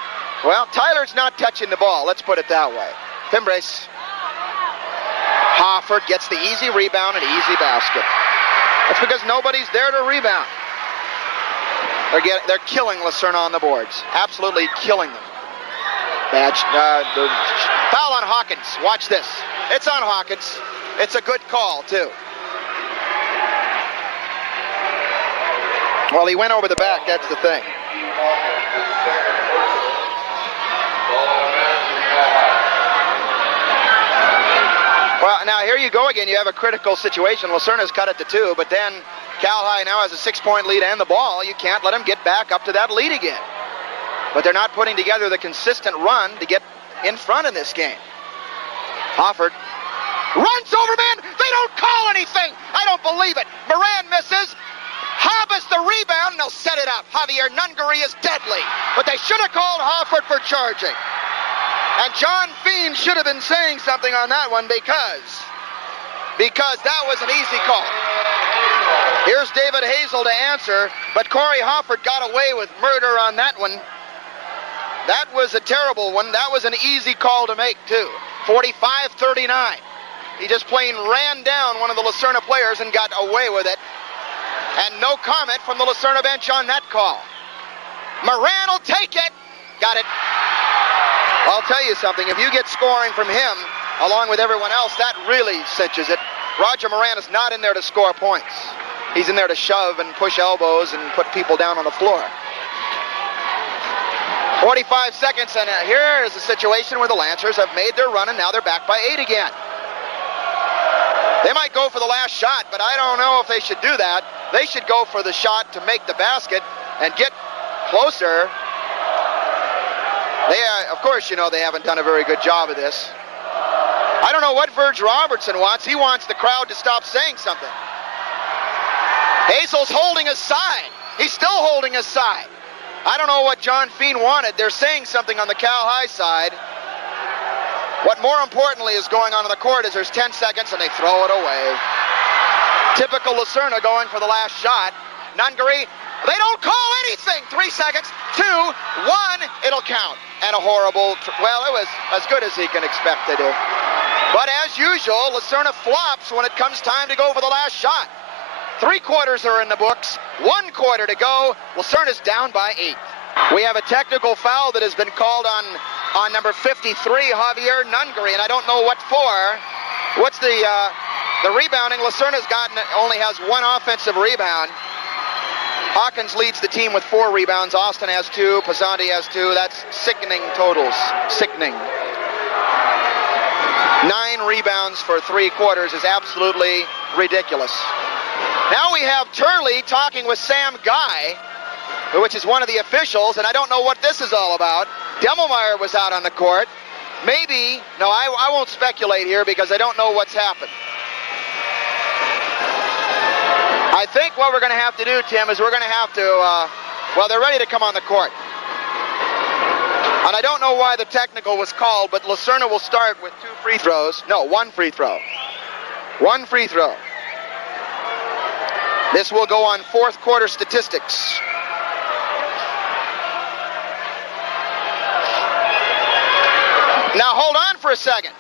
Well, Tyler's not touching the ball. Let's put it that way. Fimbres. Hofford gets the easy rebound and easy basket. That's because nobody's there to rebound. They're killing Serna on the boards. Absolutely killing them. Bad foul on Hawkins. Watch this. It's on Hawkins. It's a good call, too. Well, he went over the back. That's the thing. Well, now here you go again. You have a critical situation. Serna's cut it to 2, but then CalHi now has a 6-point lead and the ball. You can't let them get back up to that lead again. But they're not putting together the consistent run to get in front in this game. Hofford runs over man. They don't call anything. I don't believe it. Moran misses. Hobbs the rebound, and they'll set it up. Javier Nungary is deadly. But they should have called Hofford for charging. And John Feen should have been saying something on that one because that was an easy call. Here's David Hazel to answer, but Corey Hofford got away with murder on that one. That was a terrible one. That was an easy call to make, too. 45-39. He just plain ran down one of the Serna players and got away with it. And no comment from the Serna bench on that call. Moran will take it. Got it. I'll tell you something. If you get scoring from him, along with everyone else, that really cinches it. Roger Moran is not in there to score points. He's in there to shove and push elbows and put people down on the floor. 45 seconds, and here is a situation where the Lancers have made their run, and now they're back by 8 again. They might go for the last shot, but I don't know if they should do that. They should go for the shot to make the basket and get closer. They, of course, you know they haven't done a very good job of this. I don't know what Virg Robertson wants. He wants the crowd to stop saying something. Hazel's holding his side. He's still holding his side. I don't know what John Feen wanted. They're saying something on the CalHi side. What more importantly is going on the court is there's 10 seconds and they throw it away. Typical Serna going for the last shot. Nungary, they don't call anything. 3 seconds, 2, 1, it'll count. And a horrible, well, it was as good as he can expect to do. But as usual, Serna flops when it comes time to go for the last shot. 3 quarters are in the books, 1 quarter to go. Serna's down by 8. We have a technical foul that has been called on number 53, Javier Nungary, and I don't know what for. What's the rebounding? Serna's only has 1 offensive rebound. Hawkins leads the team with 4 rebounds. Austin has 2. Passanti has 2. That's sickening totals. Sickening. 9 rebounds for 3 quarters is absolutely ridiculous. Now we have Turley talking with Sam Guy, which is one of the officials, and I don't know what this is all about. Demmelmeyer was out on the court. Maybe, no, I won't speculate here because I don't know what's happened. I think what we're going to have to do, Tim, is we're going to have to, well, they're ready to come on the court. And I don't know why the technical was called, but Serna will start with 2 free throws. No, 1 free throw. 1 free throw. This will go on 4th quarter statistics. Now hold on for a second.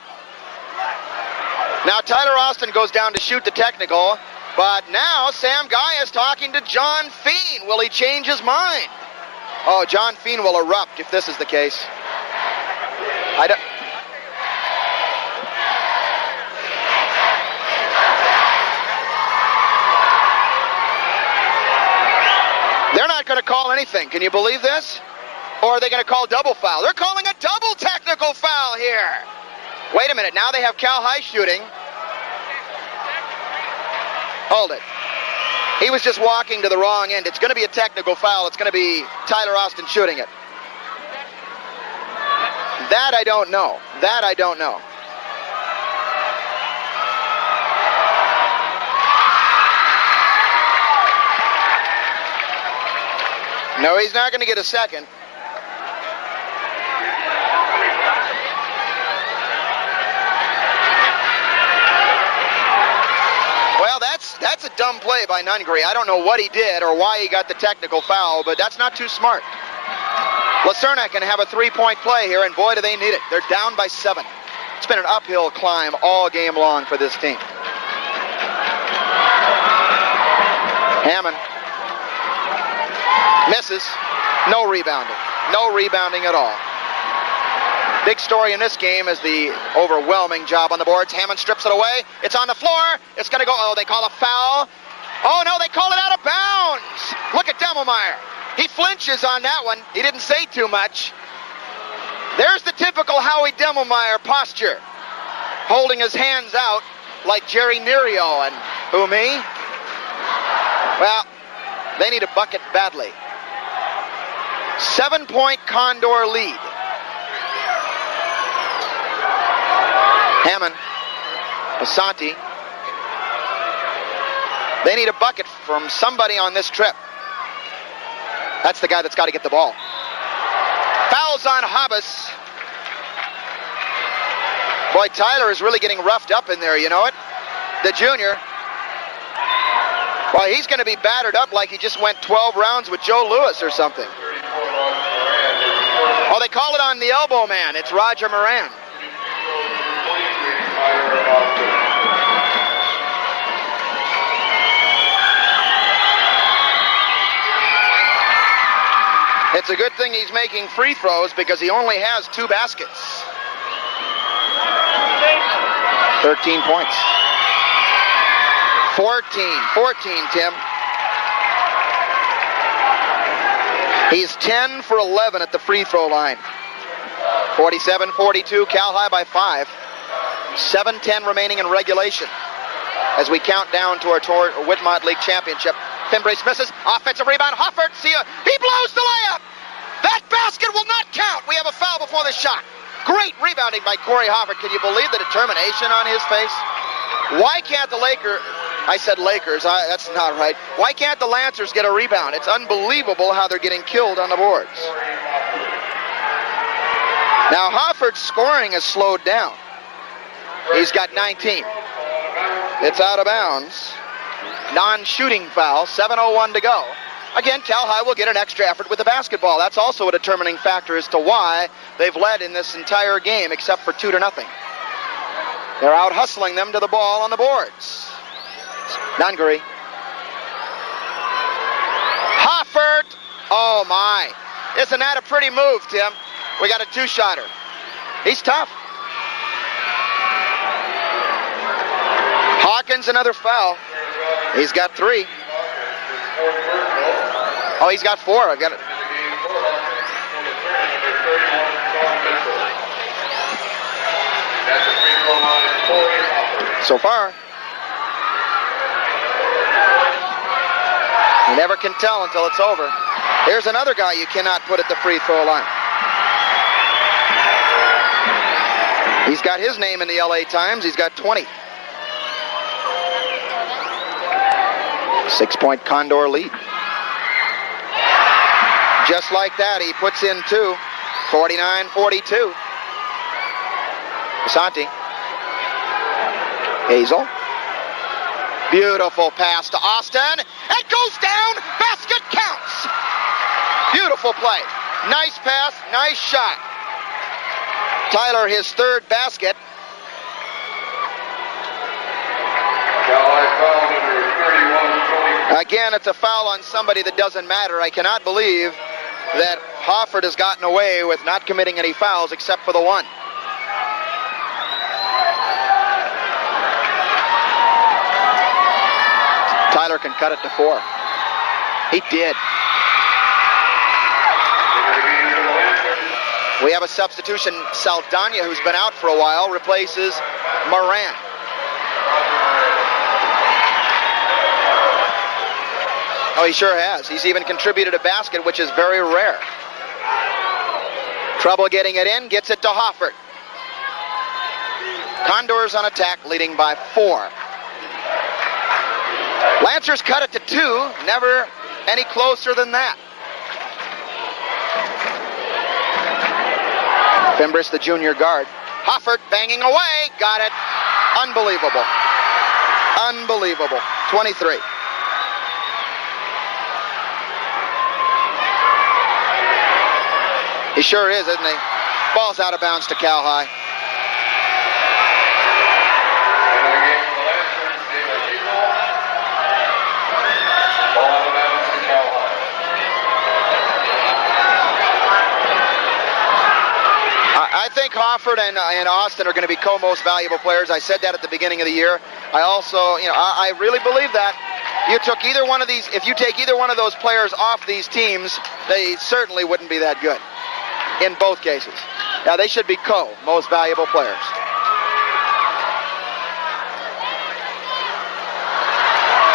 Now Tyler Austin goes down to shoot the technical, but now Sam Guy is talking to John Feen. Will he change his mind? Oh, John Feen will erupt if this is the case. They're not going to call anything. Can you believe this? Or are they going to call double foul? They're calling a double technical foul here. Wait a minute. Now they have CalHi shooting. Hold it. He was just walking to the wrong end. It's going to be a technical foul. It's going to be Tyler Austin shooting it. That I don't know. That I don't know. No, he's not going to get a second. That's a dumb play by Nungary. I don't know what he did or why he got the technical foul, but that's not too smart. Serna can have a three-point play here, and boy, do they need it. They're down by 7. It's been an uphill climb all game long for this team. Hammond misses. No rebounding. No rebounding at all. Big story in this game is the overwhelming job on the boards. Hammond strips it away. It's on the floor. It's going to go. Oh, they call a foul. Oh, no, they call it out of bounds. Look at Demmelmeyer. He flinches on that one. He didn't say too much. There's the typical Howie Demmelmeyer posture. Holding his hands out like Jerry Nerio. And who, me? Well, they need a bucket badly. 7-point Condor lead. Hammond, Asante. They need a bucket from somebody on this trip. That's the guy that's got to get the ball. Fouls on Hobbs. Boy, Tyler is really getting roughed up in there, you know it? The junior. Well, he's going to be battered up like he just went 12 rounds with Joe Louis or something. Oh, they call it on the elbow man. It's Roger Moran. It's a good thing he's making free throws because he only has 2 baskets. 13 points. 14, Tim. He's 10 for 11 at the free throw line. 47-42, CalHi by 5. 7:10 remaining in regulation as we count down to our Whitmont League Championship. Fimbres misses. Offensive rebound. Hoffert, see ya. He blows the layup. That basket will not count. We have a foul before the shot. Great rebounding by Corey Hoffert. Can you believe the determination on his face? Why can't the I said Lakers. That's not right. Why can't the Lancers get a rebound? It's unbelievable how they're getting killed on the boards. Now, Hoffert's scoring has slowed down. He's got 19. It's out of bounds. Non-shooting foul. 7:01 to go. Again, CalHi will get an extra effort with the basketball. That's also a determining factor as to why they've led in this entire game, except for 2-0. They're out hustling them to the ball on the boards. Nungary. Hoffert. Oh, my. Isn't that a pretty move, Tim? We got a 2-shotter. He's tough. Hawkins, another foul. He's got 3. Oh, he's got 4. I've got it. So far. You never can tell until it's over. Here's another guy you cannot put at the free throw line. He's got his name in the LA Times. He's got 20. 6-point Condor lead. Just like that, he puts in 2. 49-42. Asante. Hazel. Beautiful pass to Austin. It goes down. Basket counts. Beautiful play. Nice pass. Nice shot. Tyler, his 3rd basket. Again, it's a foul on somebody that doesn't matter. I cannot believe that Hoffert has gotten away with not committing any fouls except for the one. Tyler can cut it to 4. He did. We have a substitution. Saldana, who's been out for a while, replaces Moran. Oh, he sure has. He's even contributed a basket, which is very rare. Trouble getting it in, gets it to Hoffert. Condors on attack, leading by 4. Lancers cut it to 2, never any closer than that. Fimbres, the junior guard. Hoffert banging away, got it. Unbelievable. Unbelievable. Unbelievable. 23. He sure is, isn't he? Ball's out of bounds to CalHi. I think Hofford and Austin are going to be co-most valuable players. I said that at the beginning of the year. I also, I really believe that. You took either one of these, if you take either one of those players off these teams, they certainly wouldn't be that good in both cases. Now, they should be most valuable players.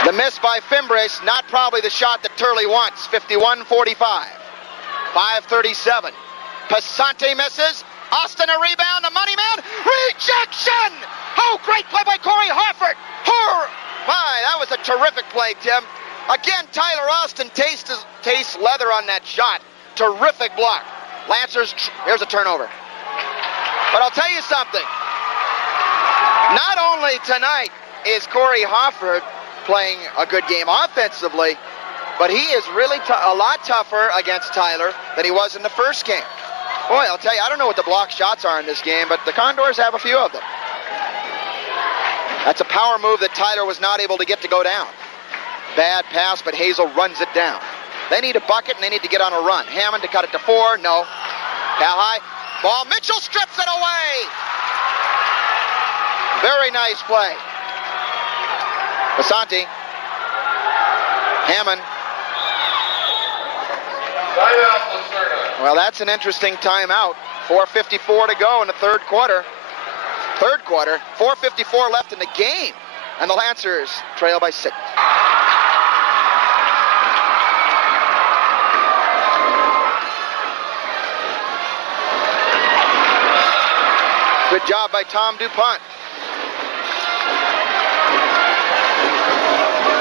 The miss by Fimbres, not probably the shot that Turley wants. 51-45. 5:37. Passante misses. Austin a rebound. The money man. Rejection! Oh, great play by Corey Hofford. My, that was a terrific play, Tim. Again, Tyler Austin tastes leather on that shot. Terrific block. Lancers, here's a turnover. But I'll tell you something. Not only tonight is Corey Hofford playing a good game offensively, but he is really a lot tougher against Tyler than he was in the first game. Boy, I'll tell you, I don't know what the block shots are in this game, but the Condors have a few of them. That's a power move that Tyler was not able to get to go down. Bad pass, but Hazel runs it down. They need a bucket, and they need to get on a run. Hammond to cut it to 4. No. CalHi. Ball. Mitchell strips it away. Very nice play. Passante. Hammond. Well, that's an interesting timeout. 4:54 to go in the third quarter. 4:54 left in the game. And the Lancers trail by 6. Good job by Tom DuPont.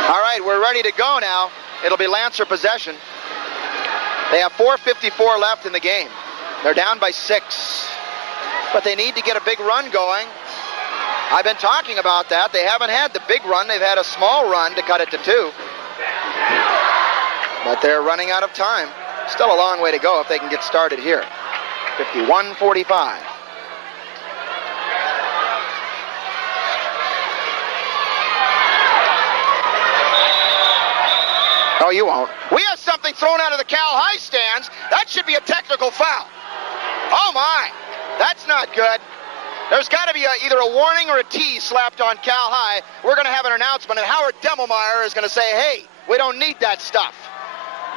All right, we're ready to go now. It'll be Lancer possession. They have 4:54 left in the game. They're down by 6. But they need to get a big run going. I've been talking about that. They haven't had the big run. They've had a small run to cut it to 2. But they're running out of time. Still a long way to go if they can get started here. 51-45. Oh, you won't. We have something thrown out of the CalHi stands. That should be a technical foul. Oh, my. That's not good. There's got to be either a warning or a T slapped on CalHi. We're going to have an announcement, and Howard Demmelmeyer is going to say, hey, we don't need that stuff.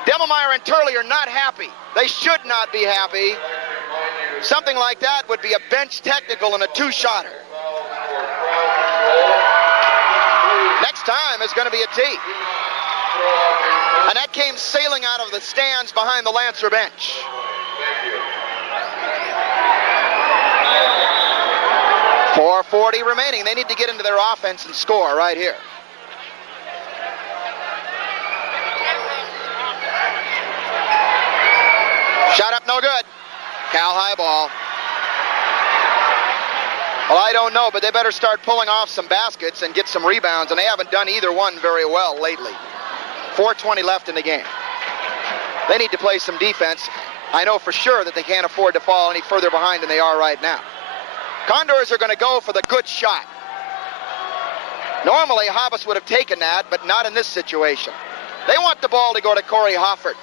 Demmelmeyer and Turley are not happy. They should not be happy. Something like that would be a bench technical and a 2-shotter. Next time is going to be a T. And that came sailing out of the stands behind the Lancer bench. .440 remaining. They need to get into their offense and score right here. Shot up, no good. CalHi ball. Well, I don't know, but they better start pulling off some baskets and get some rebounds, and they haven't done either one very well lately. 4:20 left in the game. They need to play some defense. I know for sure that they can't afford to fall any further behind than they are right now. Condors are going to go for the good shot. Normally, Hobbs would have taken that, but not in this situation. They want the ball to go to Corey Hofford.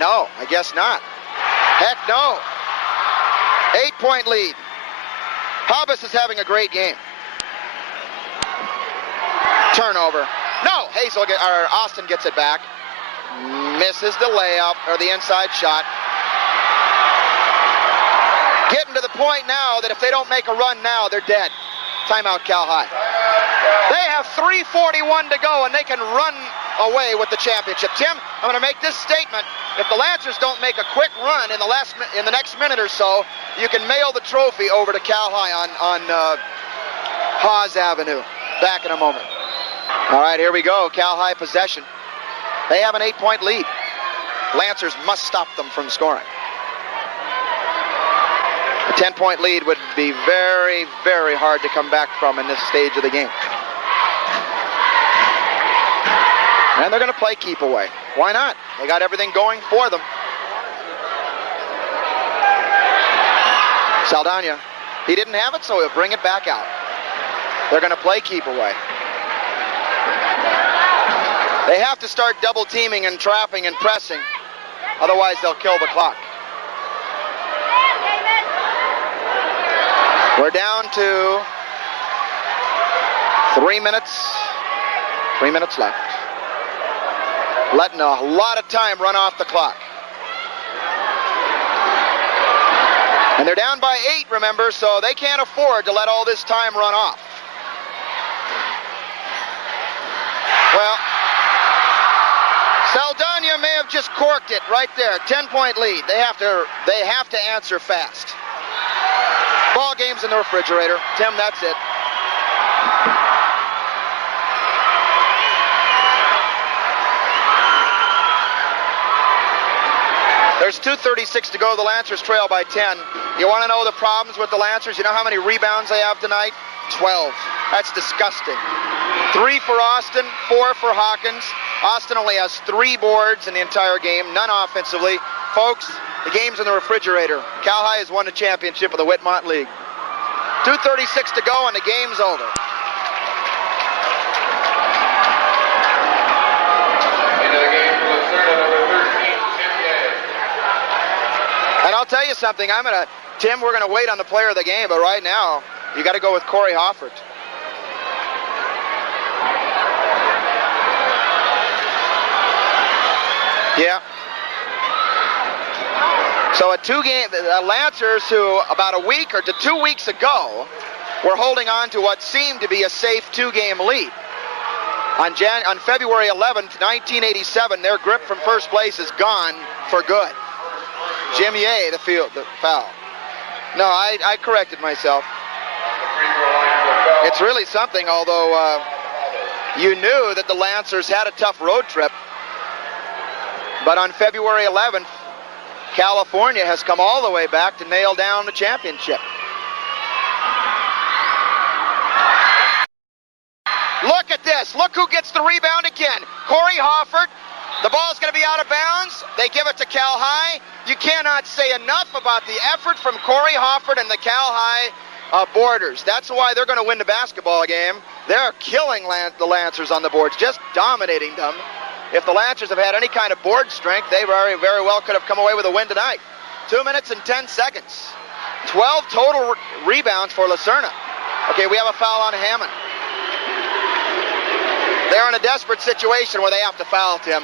No, I guess not. Heck no. 8-point lead. Hobbs is having a great game. Turnover. No, Austin gets it back. Misses the layup, or the inside shot. Getting to the point now that if they don't make a run now, they're dead. Timeout, CalHi. They have 3:41 to go, and they can run away with the championship. Tim, I'm going to make this statement. If the Lancers don't make a quick run in the next minute or so, you can mail the trophy over to CalHi on Haas Avenue. Back in a moment. All right, here we go. CalHi possession. They have an 8-point lead. Lancers must stop them from scoring. A 10-point lead would be very, very hard to come back from in this stage of the game. And they're going to play keep away. Why not? They got everything going for them. Saldana, he didn't have it, so he'll bring it back out. They're going to play keep away. They have to start double teaming and trapping and pressing. Otherwise, they'll kill the clock. We're down to 3 minutes. 3 minutes left. Letting a lot of time run off the clock. And they're down by 8, remember, so they can't afford to let all this time run off. Well, Saldana may have just corked it right there. 10-point lead. They have to answer fast. Ball game's in the refrigerator. Tim, that's it. There's 2:36 to go. The Lancers trail by 10. You want to know the problems with the Lancers? You know how many rebounds they have tonight? 12. That's disgusting. 3 for Austin, 4 for Hawkins. Austin only has 3 boards in the entire game, none offensively. Folks, the game's in the refrigerator. CalHi has won the championship of the Whitmont League. 2:36 to go and the game's over. Into the game for Serna, number 13, Tim Yeh. And I'll tell you something, Tim, we're gonna wait on the player of the game, but right now, you gotta go with Corey Hoffert. Yeah. So the Lancers, who about a week or 2 weeks ago were holding on to what seemed to be a safe 2-game lead. On February 11th, 1987, their grip from first place is gone for good. Jim Yeh, the foul. No, I corrected myself. It's really something, although you knew that the Lancers had a tough road trip. But on February 11th, California has come all the way back to nail down the championship. Look at this. Look who gets the rebound again. Corey Hoffert. The ball's going to be out of bounds. They give it to CalHi. You cannot say enough about the effort from Corey Hoffert and the CalHi boarders. That's why they're going to win the basketball game. They're killing the Lancers on the boards, just dominating them. If the Lancers have had any kind of board strength, they very, very well could have come away with a win tonight. 2 minutes and 10 seconds. 12 total rebounds for Serna. Okay, we have a foul on Hammond. They're in a desperate situation where they have to foul, Tim.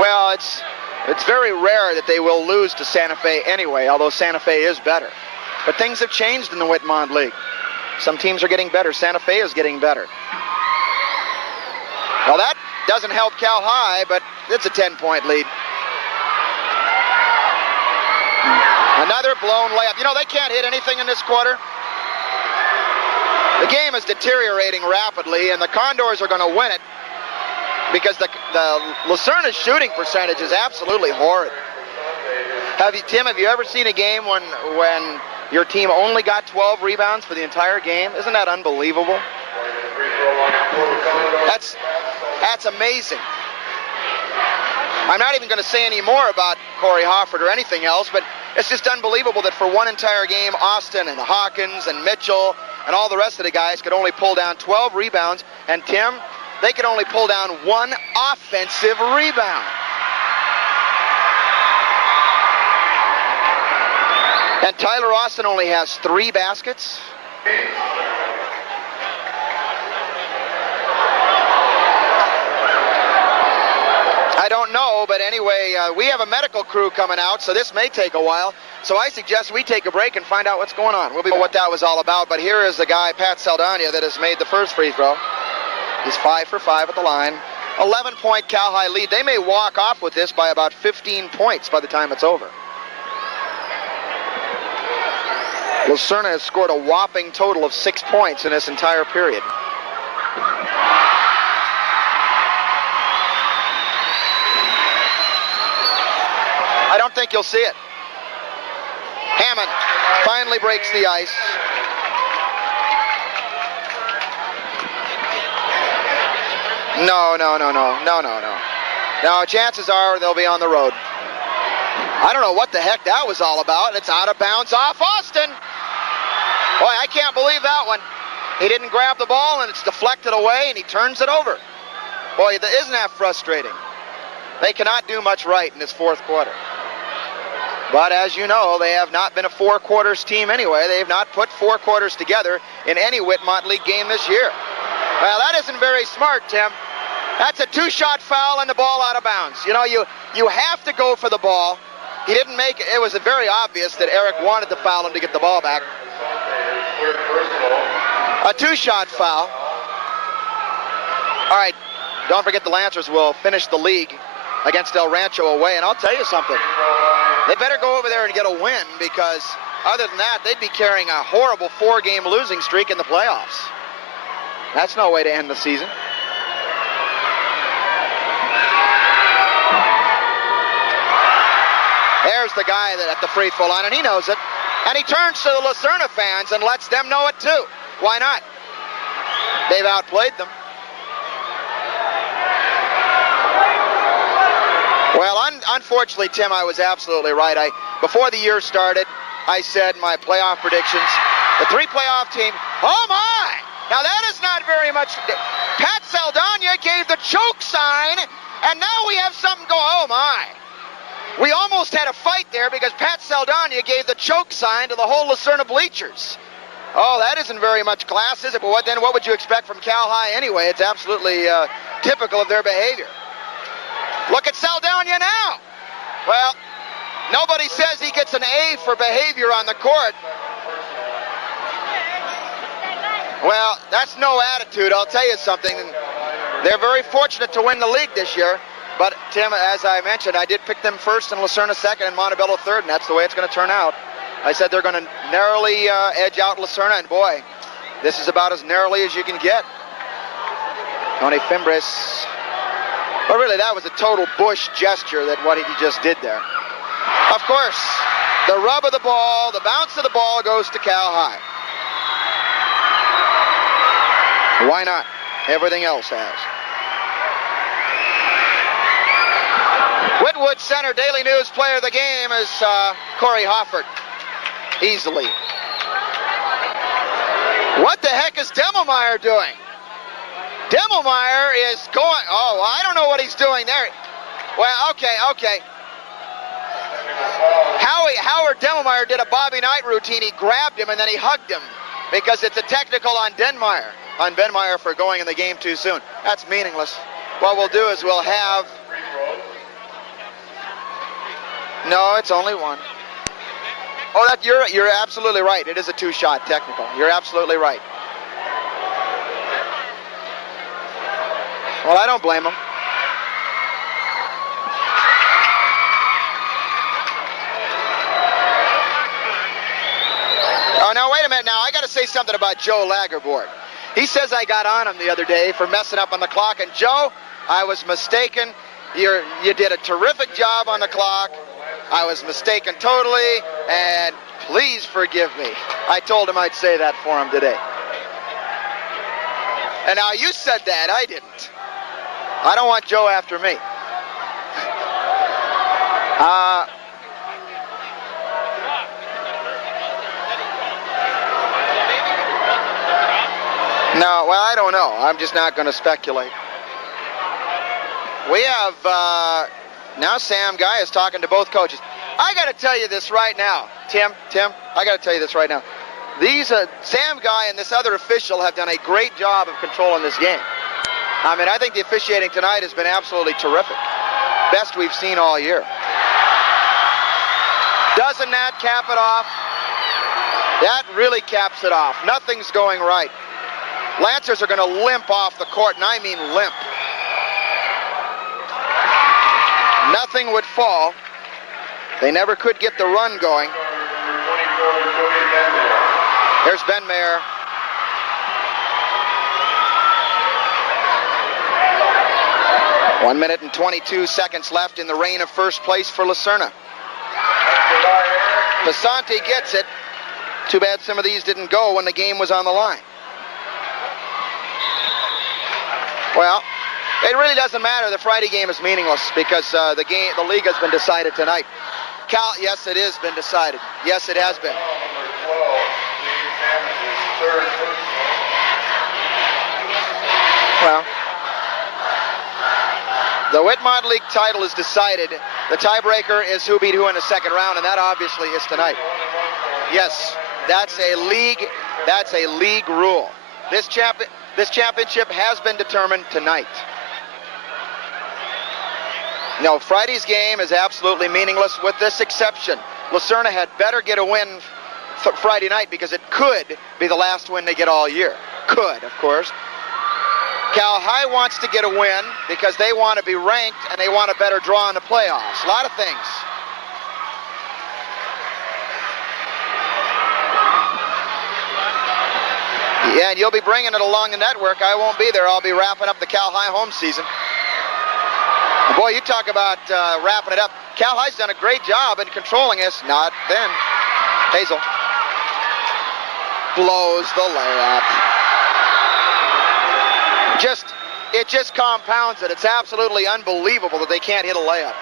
Well, it's very rare that they will lose to Santa Fe anyway, although Santa Fe is better. But things have changed in the Whitmont League. Some teams are getting better. Santa Fe is getting better. Well, that doesn't help CalHi, but it's a 10-point lead. Another blown layup. You know, they can't hit anything in this quarter. The game is deteriorating rapidly, and the Condors are going to win it because the Lucerna's shooting percentage is absolutely horrid. Tim, have you ever seen a game when your team only got 12 rebounds for the entire game? Isn't that unbelievable? That's amazing. I'm not even going to say any more about Corey Hoffert or anything else, but it's just unbelievable that for one entire game, Austin and Hawkins and Mitchell and all the rest of the guys could only pull down 12 rebounds, and Tim, they could only pull down 1 offensive rebound. And Tyler Austin only has 3 baskets. I don't know, but anyway, we have a medical crew coming out, so this may take a while. So I suggest we take a break and find out what's going on. We'll be what that was all about, but here is the guy, Pat Saldana, that has made the first free throw. He's 5 for 5 at the line. 11-point CalHi lead. They may walk off with this by about 15 points by the time it's over. Serna has scored a whopping total of 6 points in this entire period. I don't think you'll see it. Hammond finally breaks the ice. No. No, chances are they'll be on the road. I don't know what the heck that was all about. It's out of bounds off Austin. Boy, I can't believe that one. He didn't grab the ball, and it's deflected away, and he turns it over. Boy, isn't that frustrating? They cannot do much right in this fourth quarter. But as you know, they have not been a four-quarters team anyway. They have not put four quarters together in any Whitmont League game this year. Well, that isn't very smart, Tim. That's a two-shot foul and the ball out of bounds. You know, you have to go for the ball. He didn't make it. It was very obvious that Eric wanted to foul him to get the ball back. A two-shot foul. All right, don't forget the Lancers will finish the league against El Rancho away, and I'll tell you something. They better go over there and get a win, because other than that, they'd be carrying a horrible four-game losing streak in the playoffs. That's no way to end the season. There's the guy that at the free throw line, and he knows it. And he turns to the Serna fans and lets them know it too. Why not? They've outplayed them. Well, unfortunately, Tim, I was absolutely right. Before the year started, I said my playoff predictions. The three playoff team. Oh my! Now that is not very much. Pat Saldana gave the choke sign, and now we have something go. Oh my! We almost had a fight there because Pat Saldana gave the choke sign to the whole Serna bleachers. Oh, that isn't very much class, is it? But what would you expect from CalHi anyway? It's absolutely typical of their behavior. Look at Saldana now. Well, nobody says he gets an A for behavior on the court. Well, that's no attitude. I'll tell you something. They're very fortunate to win the league this year. But, Tim, as I mentioned, I did pick them first and Serna second and Montebello third, and that's the way it's going to turn out. I said they're going to narrowly edge out Serna, and boy, this is about as narrowly as you can get. Tony Fimbres. But really, that was a total Bush gesture, that what he just did there. Of course, the rub of the ball, the bounce of the ball goes to CalHi. Why not? Everything else has. Whitwood Center Daily News player of the game is Corey Hoffert. Easily. What the heck is Demelmeyer doing? Demelmeyer is going. Oh, I don't know what he's doing there. Well, okay. Howard Demelmeyer did a Bobby Knight routine. He grabbed him and then he hugged him because it's a technical on Benmeyer for going in the game too soon. That's meaningless. What we'll do is we'll have. No, it's only one. Oh, you're absolutely right. It is a two-shot technical. You're absolutely right. Well, I don't blame him. Oh, now wait a minute. Now I got to say something about Joe Lagerboard. He says I got on him the other day for messing up on the clock, and Joe, I was mistaken. You did a terrific job on the clock. I was mistaken totally, and please forgive me. I told him I'd say that for him today. And now you said that, I didn't. I don't want Joe after me. No, well, I don't know. I'm just not going to speculate. We have... Now Sam Guy is talking to both coaches. I got to tell you this right now, Tim, I got to tell you this right now. These Sam Guy and this other official have done a great job of controlling this game. I mean, I think the officiating tonight has been absolutely terrific. Best we've seen all year. Doesn't that cap it off? That really caps it off. Nothing's going right. Lancers are going to limp off the court, and I mean limp. Nothing would fall. They never could get the run going. There's Benmeyer. One minute and 22 seconds left in the reign of first place for Serna. Pasante gets it. Too bad some of these didn't go when the game was on the line. Well, it really doesn't matter. The Friday game is meaningless because the league has been decided tonight. Yes, it has been decided. Yes, it has been. Well, the Whitmont League title is decided. The tiebreaker is who beat who in the second round, and that obviously is tonight. Yes, that's a league rule. This championship has been determined tonight. No, Friday's game is absolutely meaningless with this exception. Lacerna had better get a win Friday night because it could be the last win they get all year. Could, of course. CalHi wants to get a win because they want to be ranked and they want a better draw in the playoffs. A lot of things. Yeah, and you'll be bringing it along the network. I won't be there. I'll be wrapping up the CalHi home season. Boy, you talk about wrapping it up. CalHi's done a great job in controlling this. Not then. Hazel blows the layup. It just compounds it. It's absolutely unbelievable that they can't hit a layup.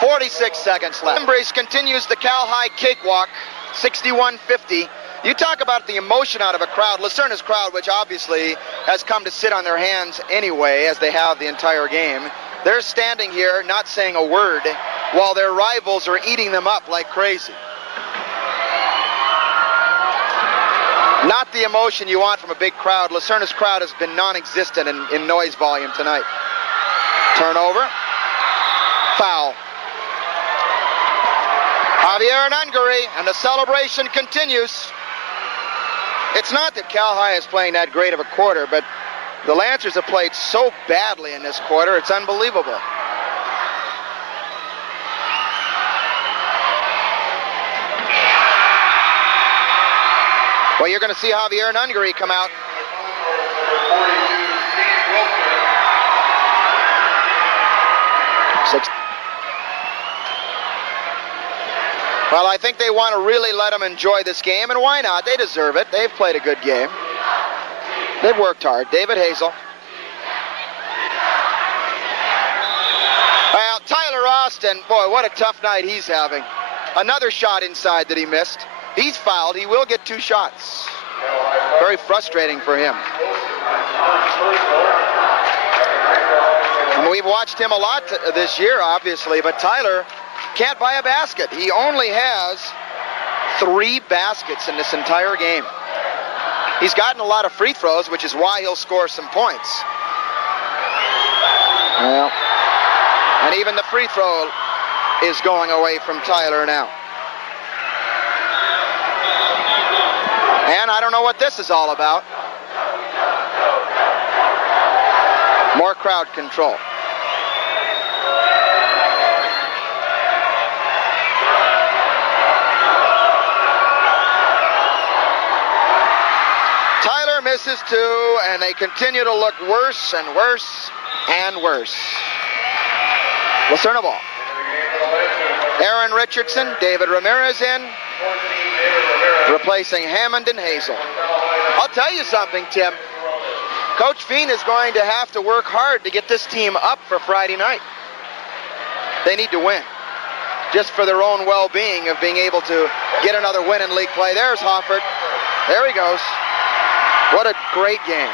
46 seconds left. Embrace continues the CalHi cakewalk, 61-50. You talk about the emotion out of a crowd. Lacerna's crowd, which obviously has come to sit on their hands anyway, as they have the entire game. They're standing here not saying a word while their rivals are eating them up like crazy. Not the emotion you want from a big crowd. Lacerna's crowd has been non-existent in noise volume tonight. Turnover. Foul. Javier Nungary, and the celebration continues. It's not that CalHi is playing that great of a quarter, but the Lancers have played so badly in this quarter, it's unbelievable. Well, you're going to see Javier Nungary come out. Well, I think they want to really let them enjoy this game, and why not? They deserve it. They've played a good game. They've worked hard. David Hazel. Well, Tyler Austin, boy, what a tough night he's having. Another shot inside that he missed. He's fouled. He will get 2 shots. Very frustrating for him. And we've watched him a lot this year, obviously, but Tyler can't buy a basket. He only has 3 baskets in this entire game. He's gotten a lot of free throws, which is why he'll score some points. Well, and even the free throw is going away from Tyler now. And I don't know what this is all about. More crowd control. Tyler misses 2, and they continue to look worse and worse and worse. Lacerna ball. Aaron Richardson, David Ramirez in, replacing Hammond and Hazel. I'll tell you something, Tim. Coach Fien is going to have to work hard to get this team up for Friday night. They need to win, just for their own well-being of being able to get another win in league play. There's Hoffert. There he goes. What a great game.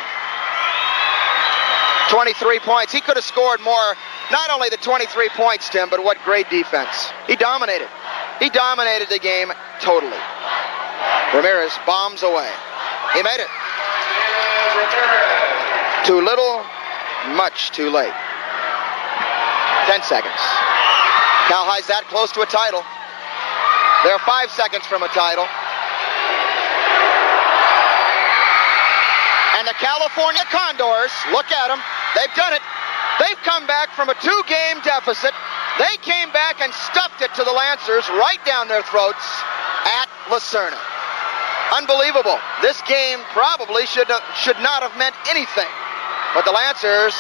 23 points. He could have scored more. Not only the 23 points, Tim, but what great defense. He dominated. He dominated the game totally. Ramirez bombs away. He made it. Too little, much too late. 10 seconds. CalHi's that close to a title. They're 5 seconds from a title. And the California Condors, look at them. They've done it. They've come back from a 2-game deficit. They came back and stuffed it to the Lancers right down their throats at Lacerna. Unbelievable. This game probably should not have meant anything. But the Lancers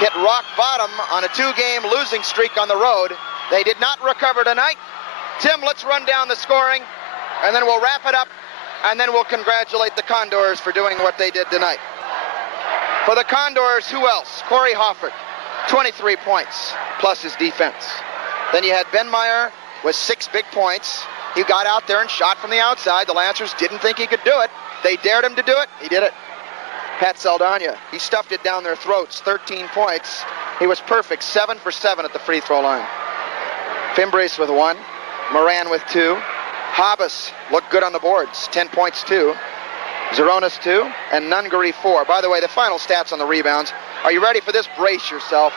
hit rock bottom on a 2-game losing streak on the road. They did not recover tonight. Tim, let's run down the scoring, and then we'll wrap it up, and then we'll congratulate the Condors for doing what they did tonight. For the Condors, who else? Corey Hoffert, 23 points, plus his defense. Then you had Ben Meyer with 6 big points. He got out there and shot from the outside. The Lancers didn't think he could do it. They dared him to do it. He did it. Pat Saldana, he stuffed it down their throats, 13 points. He was perfect, 7 for 7 at the free throw line. Fimbres with 1, Moran with 2. Habas looked good on the boards, 10 points too. Zeronis 2, and Nungary 4. By the way, the final stats on the rebounds. Are you ready for this? Brace yourself.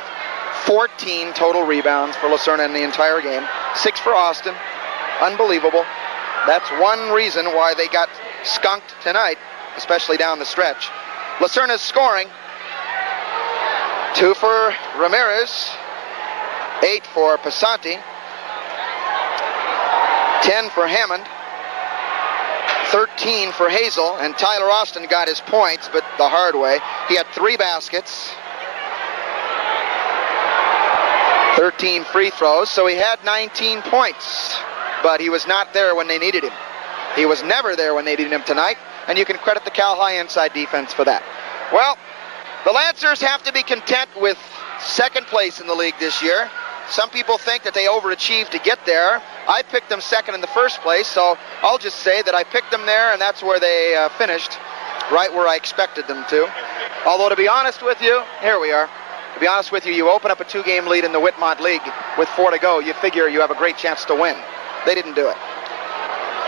14 total rebounds for Serna in the entire game. 6 for Austin. Unbelievable. That's one reason why they got skunked tonight, especially down the stretch. Serna's scoring. 2 for Ramirez. 8 for Passanti. 10 for Hammond. 13 for Hazel, and Tyler Austin got his points, but the hard way. He had 3 baskets, 13 free throws, so he had 19 points, but he was not there when they needed him. He was never there when they needed him tonight, and you can credit the CalHi inside defense for that. Well, the Lancers have to be content with second place in the league this year. Some people think that they overachieved to get there. I picked them second in the first place, so I'll just say that I picked them there, and that's where they finished, right where I expected them to. Although, to be honest with you, here we are. To be honest with you, you open up a 2-game lead in the Whitmont League with 4 to go. You figure you have a great chance to win. They didn't do it.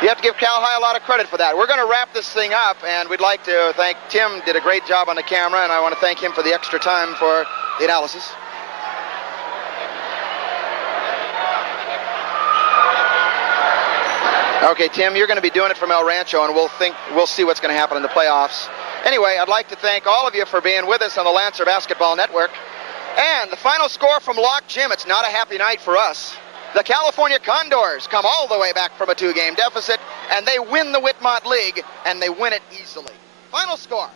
You have to give CalHi a lot of credit for that. We're going to wrap this thing up, and we'd like to thank Tim, did a great job on the camera, and I want to thank him for the extra time for the analysis. Okay, Tim, you're going to be doing it from El Rancho, and we'll see what's going to happen in the playoffs. Anyway, I'd like to thank all of you for being with us on the Lancer Basketball Network. And the final score from Lock Gym, it's not a happy night for us. The California Condors come all the way back from a 2-game deficit, and they win the Whitmont League, and they win it easily. Final score.